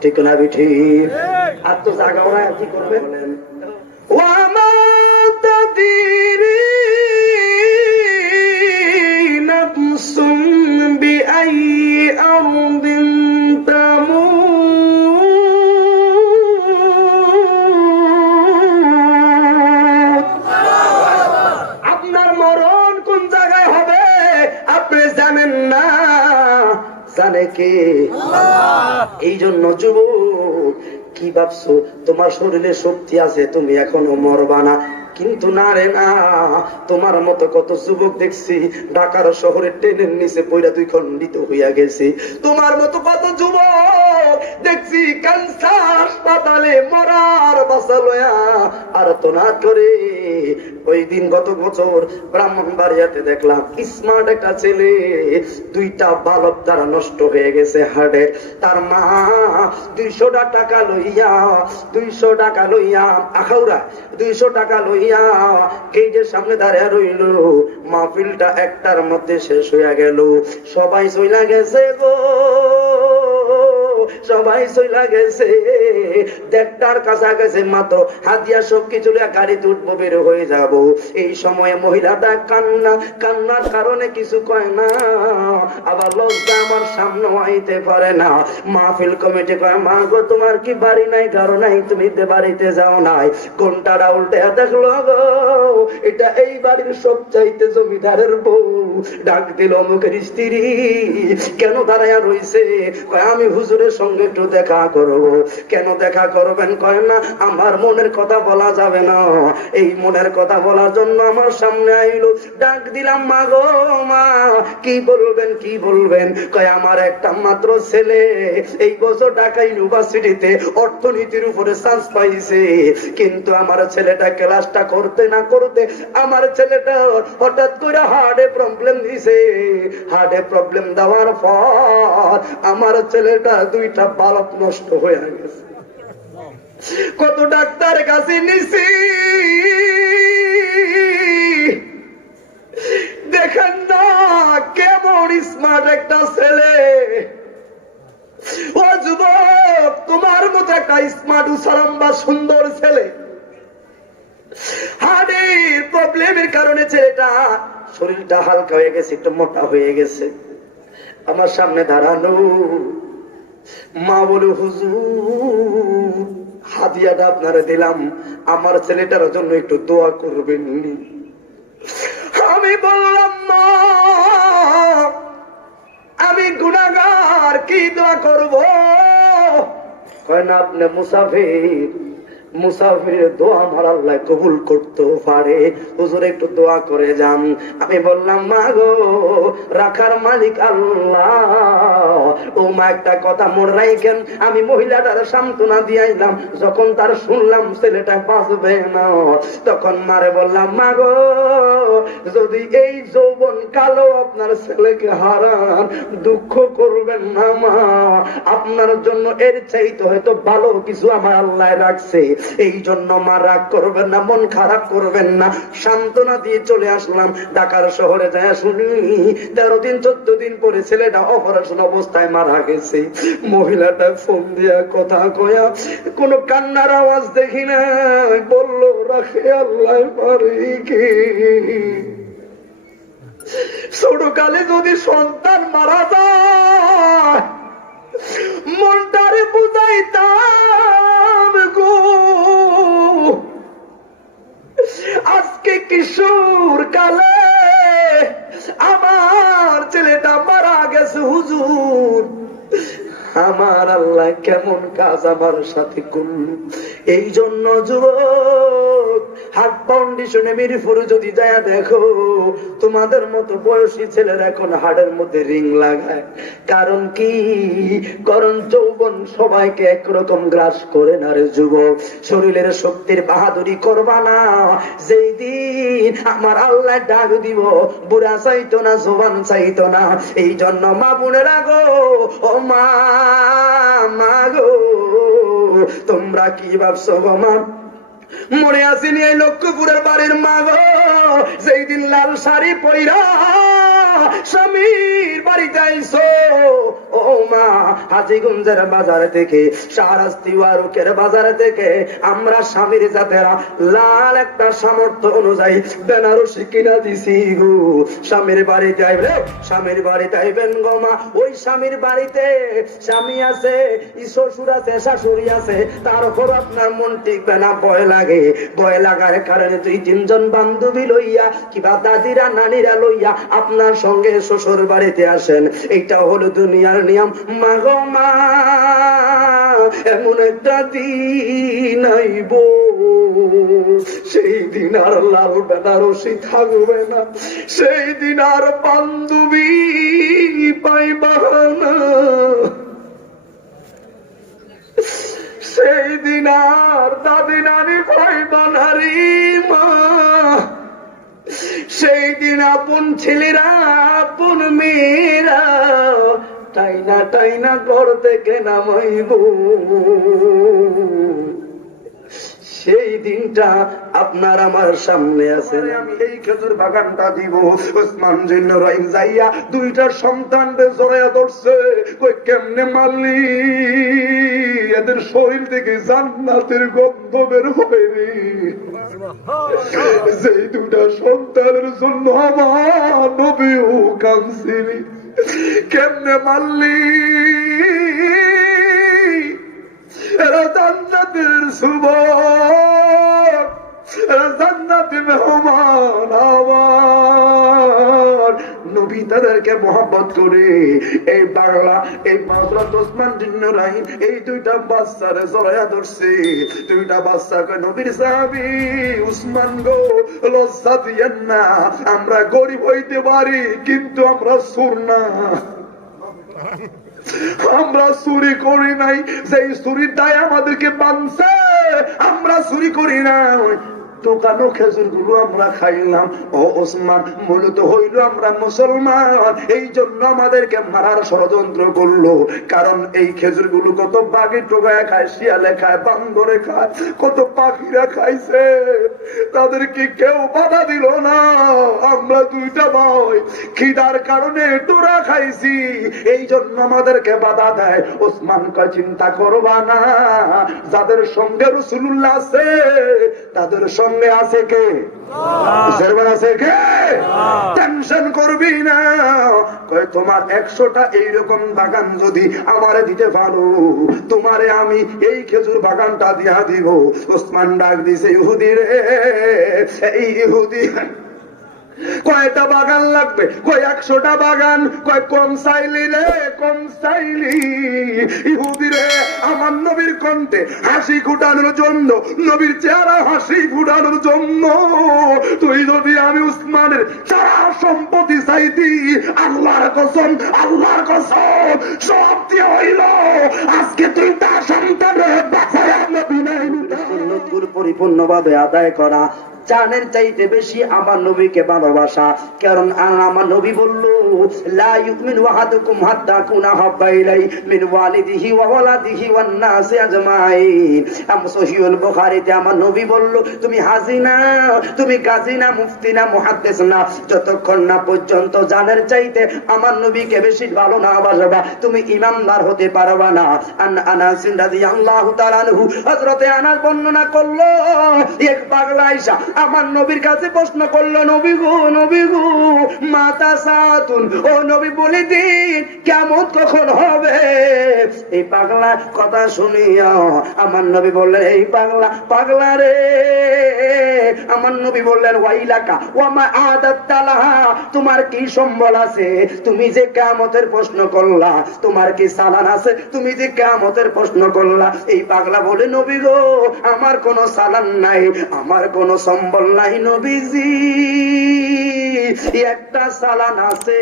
ঠিক না বিঠি? আর তো জায়গা ওরা কি করবেন? ওয়া মা তাদিরি নাফসুম বিআই আরদিন তামুত। আপনার মরণ কোন জায়গায় হবে আপনি জানেন না, জানে কে? এই জন্য যুবক, কি ভাবছো তোমার শরীরে শক্তি আছে, তুমি এখনো মরবা না? কিন্তু না রে না, তোমার মতো কত যুবক দেখছি ঢাকার শহরে ট্রেনের নিচে পইরা দুই খণ্ডিত হইয়া গেছে। তোমার মতো কত যুবক দেখছি ক্যান্সার হাসপাতালে মরার বাসা লয়া আর তো না করে। ওই দিন গত বছর ব্রাহ্মণবাড়িয়াতে দেখলাম স্মার্ট একটা ছেলে, দুইটা বালক তারা নষ্ট হয়ে গেছে হার্টের। তার মা 200 টাকা লইয়া 200 টাকা লইয়া আখাউরা 200 টাকা লইয়া গেটের সামনে দাঁড়িয়ে রইল। মাহফিলটা 1টার মধ্যে শেষ হইয়া গেল, সবাই চইলা গেছে গো, সবাই চইলা গেছে। 1টার কাছাকাছি মাত্র হাতিয়া সব কিছু গাড়িতে উঠবো, বের হয়ে যাব। এই সময়ে মহিলাটা কান্নার কারণে কিছু কয় না, আবার লজ্জা আমার সামনে আইতে পারে না। মাহফিল কমিটি কয়, মা গো তোমার কি বাড়ি নাই ঘর নাই, তুমি বাড়িতে যাও নাই? ঘন্টাটা উল্টে দেখলো গো, এটা এই বাড়ির সবচাইতে জমিদারের বউ। ডাক দিল মুখের স্ত্রী, কেন দাঁড়াইয়া রইছে? কয় আমি হুজুরের সঙ্গে একটু দেখা করব। কেন দেখা করবেন? কয় না আমার মনের কথা বলা যাবে না, এই মনের কথা বলার জন্য আমার সামনে আইলো। ডাক দিলাম, মা গো মা, কি বলবেন কি বলবেন? কয় আমার একটা মাত্র ছেলে এই বছর ঢাকা ইউনিভার্সিটিতে অর্থনীতির উপরে চান্স পাইছে, কিন্তু আমার ছেলেটা ক্লাসটা করতে না করতে আমার ছেলেটা হঠাৎ করে হার্টে প্রবলেম দিছে। হার্টে প্রবলেম দেওয়ার পর আমার ছেলেটা 2টা বালক নষ্ট হয়ে গেছে। কত ডাক্তার কাছে নিছি, দেখেন না কেমন স্মার্ট একটা ছেলে। ও যুবক, তোমার মতো একটা স্মার্ট উসারাম্বা সুন্দর ছেলে, হার্টের প্রবলেমের কারণে ছেলেটা শরীরটা হালকা হয়ে গেছে, একটু মোটা হয়ে গেছে। আমার সামনে দাঁড়ানো মা বলে, হুজুর হাদিয়াটা আপনারা দিলাম, আমার ছেলেটার জন্য একটু দোয়া করবেন। আমি বললাম, মা আমি গুনাহগার, কি দোয়া করব? কয় না আপনি মুসাফিরের দোয়া আমার আল্লাহ কবুল করতে পারে, হুজুর একটু দোয়া করে যান। আমি বললাম, মা গো রাখার মালিক আল্লাহ। ও মা একটা কথা মনে রাখেন, আমি মহিলাটার সান্ত্বনা দিয়াইলাম, যখন তার শুনলাম ছেলেটা বাঁচবে না, তখন মারে বললাম, মা গো যদি এই যৌবন কালো আপনার ছেলেকে হারান, দুঃখ করবেন না মা, আপনার জন্য এর চাইতে হয়তো ভালো কিছু আমার আল্লাহ রাখছে। এই জন্য মা রাগ করবেন না, মন খারাপ করবেন না। সান্ত্বনা দিয়ে চলে আসলাম। ঢাকার শহরে যায় শুনি 13 দিন 14 দিন পরে ছেলেটা অপারেশন অবস্থায় মারা গেছে। মহিলাটা ফোন দিয়া কথা কয়া কোনো কান্নার আওয়াজ দেখি না, বললো রাখে আল্লাহ পারে কি। ছোটকালে যদি সন্তান মারা যায় মনটারে বুঝাইতাম গো, আজকে কিশোর কালে আমার ছেলেটা মারা গেছে হুজুর, আমার আল্লাহ কেমন কাজ আমার সাথে করল। এই জন্য যুবক হার্ট ফাউন্ডেশনে মিরপুরে যদি যায় দেখো, তোমাদের মতো বয়সী ছেলেরা এখন হাড়ের মধ্যে রিং লাগায়। কারণ কি? কারণ যৌবন সবাইকে একরকম গ্রাস করে না রে যুবক। শরীরের শক্তির বাহাদুরি করবা না। যেই দিন আমার আল্লাহ ডাক দিব, বুড়া চাইতো না, জোয়ান চাইতো না। এই জন্য মা বোনেরা গো, ও মা গো, তোমরা কি ভাবছো গো মা? মনে আসেনি এই লক্ষ্মীপুরের বাড়ির মা গো, যেই দিন লাল শাড়ি পইরা স্বামীর বাড়িতে আইসো, ও মা হাজীগঞ্জের বাজার থেকে, শাহরাস্তি ওয়ারুকের বাজার থেকে আমরা স্বামীর জাতেরা লাল একটা সামর্থ্য অনুযায়ী বেনারসি কিনা দিছি গো। স্বামীর বাড়িতে আইবে, স্বামীর বাড়িতে আইবেন গো মা। ওই স্বামীর বাড়িতে স্বামী আছে, শ্বশুর আছে, শাশুড়ি আছে, তারপর আপনার মন টিকবে না, ভয় লাগে। ভয় লাগার কারণে 2-3 জন বান্ধবী লইয়া কিবা দাদিরা নানিরা লইয়া আপনার সঙ্গে শ্বশুর বাড়িতে আসেন। এটা হলো দুনিয়ার নিয়ম। মাগো মা এমন একটা দিন আইব, সেই দিন আর লাল বেনারসি থাকবে না, সেই দিন আর বান্ধবী পাইবা না, সেই দিন আর দাদি নানি পাইবা না রে মা, সেই দিন আপন ছেলেরা আপন মেয়েরা টাইনা টাইনা ঘর থেকে নামাইব, সেই দিনটা আপনার আমার সামনে আছে। আমি এই খেজুর বাগানটা দিব। ওসমান জিন্নরাইন যাইয়া দুইটা সন্তানকে জড়াইয়া ধরছে, কই কেমনে মারলি, এদের শরীর থেকে জান্নাতের গন্ধ বের হয় রে। যেই দুটা সন্তানের জন্য আমার নবীও কাঁদছিলি, কেমনে মারলি, এরা জান্নাতের যুবক, এরা জান্নাতি মেহমান আমার নবী তাদেরকে মহব্বত করে এই বাংলা এই হযরত ওসমান জিন্নরাইন এই দুইটা বাচ্চারে জড়াইয়া ধরছে। দুইটা বাচ্চাকে নবীর সাহাবী উসমান গো লজ্জা দিয়েন না, আমরা গরিব হইতে পারি কিন্তু আমরা সুর না, আমরা চুরি করি নাই, যেই চুরির দায় আমাদেরকে বাঁধছে আমরা চুরি করি না, দোকানো খেজুর গুলো আমরা খাইলাম। ও ওসমান মূলত হইল আমরা মুসলমান, এই জন্য আমাদেরকে মারার ষড়যন্ত্র করলো, কারণ এই খেজুর গুলো কত বাঘে টোকায় খায়, শিয়ালে খায়, বান্দরে খায়, কত পাখিরা খাইছে, তাদেরকে কেউ বাধা দিল না। আমরা দুইটা ভাই খিদার কারণে টোরা খাইছি, এই জন্য আমাদেরকে বাধা দেয়। ওসমান কয় চিন্তা করবা না, যাদের সঙ্গে রাসূলুল্লাহ আছে তাদের সঙ্গে আছে কে, আছে কে, টেনশন করবি না। কয় তোমার 100টা এইরকম বাগান যদি আমারে দিতে পারো, তোমারে আমি এই খেজুর বাগানটা দিয়া দিব। ওসমান ডাক দিছে, ইহুদি রে, এই ইহুদি কয়টা বাগান লাগবে, কয় 100টা বাগান, কয় কম চাইলি রে, কম চাইলি। ইহুদি রে, আমার নবীর কণ্ঠে হাসি ফুটানোর জন্য, নবীর চেহারা হাসি ফুটানোর জন্য তুই যদি আমি উসমানের সারা সম্পত্তি চাইতি, আল্লাহর কসম, আল্লাহর কসম সব দিয়ে হইল আজকে তুই তার সন্তানের বাঁচায় নবী নাই সুন্নতগুলো পরিপূর্ণভাবে আদায় করা, জানের চাইতে বেশি আমার নবীকে ভালোবাসা। কারণ আমার নবী বলল, লা ইউমিনু আহাদুকুম হাত্তা কুনা হাব্বা ইলাই মিন ওয়ালিদিহি ওয়া ওয়ালাদিহি ওয়ান নাসি আজমাইন। সহিহুল বুখারীতে আমার নবী বলল, তুমি হাজি না, তুমি গাজী না, মুফতি না, মুহাদ্দিস না, যতক্ষণ না পর্যন্ত জানের চাইতে আমার নবীকে বেশি ভালো না বাসবা, তুমি ইমানদার হতে পারবা না। আনাস রাদিয়াল্লাহু তাআলা আনহু, হযরতে আনাস বর্ণনা করলো, এক পাগলা আয়েশা আমার নবীর কাছে প্রশ্ন করলো, নবী গো, নবী গো, মাতা সাতুন, ও নবী বলে দিন কিয়ামত কখন হবে। এই পাগলা কথা শুনিয়া আমার নবী বললেন, এই পাগলা, পাগলা রে, আমার নবী বললেন, ওয়াইলাকা ওয়া মা আদাত্তা লাহা, তোমার কি সম্বল আছে, তুমি যে কিয়ামতের প্রশ্ন করলা, তোমার কি সালান আছে, তুমি যে কিয়ামতের প্রশ্ন করলা। এই পাগলা বলে, নবী গো, আমার কোনো সালান নাই, আমার কোনো সম্বল নাই নবীজি, একটা সালান আছে।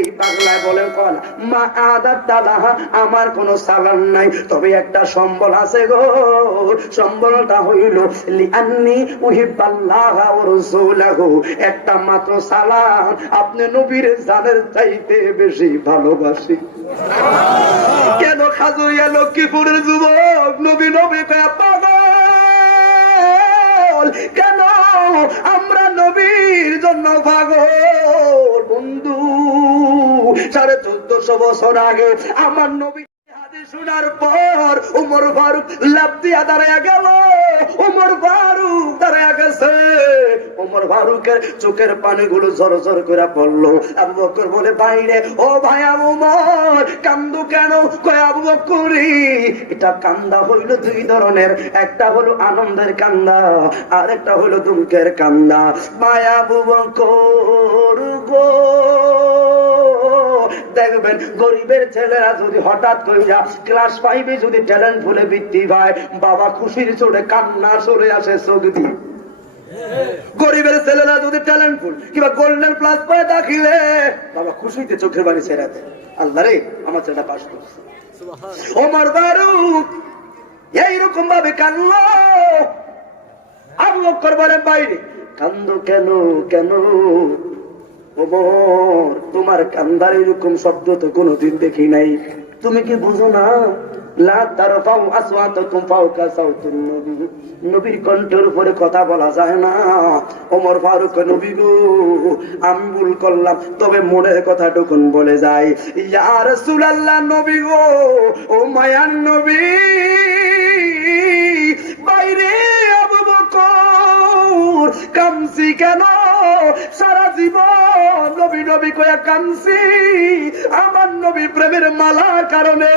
এই পাগলা বলে, কল মা আদাত্তা লাহা, আমার কোনো সালান নাই, তবে একটা সম্বল আছে গো, সম্বলটা হইল লিআন্নী উহিব্বাল্লাহ ওয়া রাসূলাহু, একটা মাত্র সালাম, আপনি নবীর জানের চাইতে বেশি ভালোবাসি। কেন খাজুরিয়া লক্ষ্মীপুরের যুবক নবী নবী কয়া পাগল, কেন আমরা নবীর জন্য পাগল? বন্ধু, 1450 বছর আগে আমার নবী শোনার পর উমর ফারুক লাফ দিয়া দাঁড়ায়া গেল, উমর ফারুক দাঁড়ায়া গেছে, উমর ফারুকের চোখের পানিগুলো ঝর ঝর করে পড়লো। আবু বকর বলে, বাইরে, ও ভাই আবু উমর, কান্দু কেন? কয়, আবু বকরি, এটা কান্দা হইল দুই ধরনের, একটা হলো আনন্দের কান্দা, আর একটা হলো দুঃখের কান্দা। ভাই আবু বকর গো, দেখবেন গরিবের ছেলেরা যদি হঠাৎ করে যা ক্লাস 5-এ যদি ট্যালেন্ট ফুলে বৃত্তি পায়, বাবা খুশির চোটে কান্না চলে আসে চোখ দিয়ে। গরিবের ছেলেরা যদি ট্যালেন্টফুল কিংবা গোল্ডেন প্লাস পায় দাখিলে, বাবা খুশিতে চোখের বাড়ি ছেড়ে দেয়, আল্লাহ রে আমার ছেলেটা পাস করছে। ওমর ফারুক এইরকম ভাবে কান্দলো। আবু বকর বলে বাইরে কান্দো কেন কেন? ওমর তোমার কান্দার এরকম শব্দ তো কোনোদিন দেখি নাই, তুমি কি বুঝো না? লা তারফাউ আসওয়াতাকুম ফাওকা সাউতুন নবী, নবীর কণ্ঠের উপরে কথা বলা যায় না। ওমর ফারুক নবী গো আমি ভুল করলাম, তবে মনের কথাটুকুন বলে যায়। ইয়া রাসূলুল্লাহ নবী গো, ও মায়ার নবী, বাইরে আবু বকর কামসি কেন? সারা জীবন নবী নবী কয়া কামসি, আমার নবী প্রেমের মালার কারণে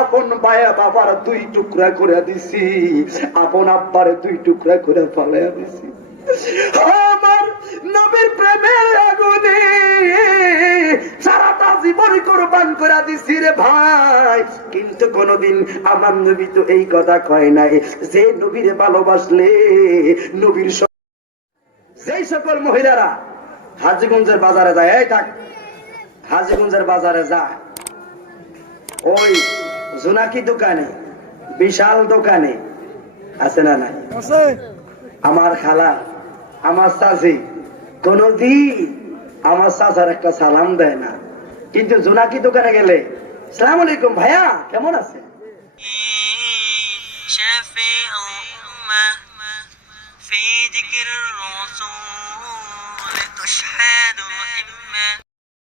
আপন ভাইয়া বাবার 2 টুকরা করে দিছি, আপন আব্বার 2 টুকরা করে ফালাইয়া দিছি। আমার নবীর প্রেমের আগুনে সারাটা জীবন কোরবান করে দিছি রে ভাই। কিন্তু কোনদিন আমার নবী তো এই কথা কয় নাই যে নবীরে ভালোবাসলে নবীর। যেই সকল মহিলারা হাজীগঞ্জের বাজারে যায়, এই থাক, হাজীগঞ্জের বাজারে যা, ওই জোনাকি দোকানে, বিশাল দোকানে আছে না নাই, আমার খালা আমার চাচি কোনদিন আমার চাচার একটা সালাম দেয় না, কিন্তু জোনাকি দোকানে গেলে আসসালামু আলাইকুম ভাইয়া কেমন আছে? في ذكر الرسول تشهد الإمة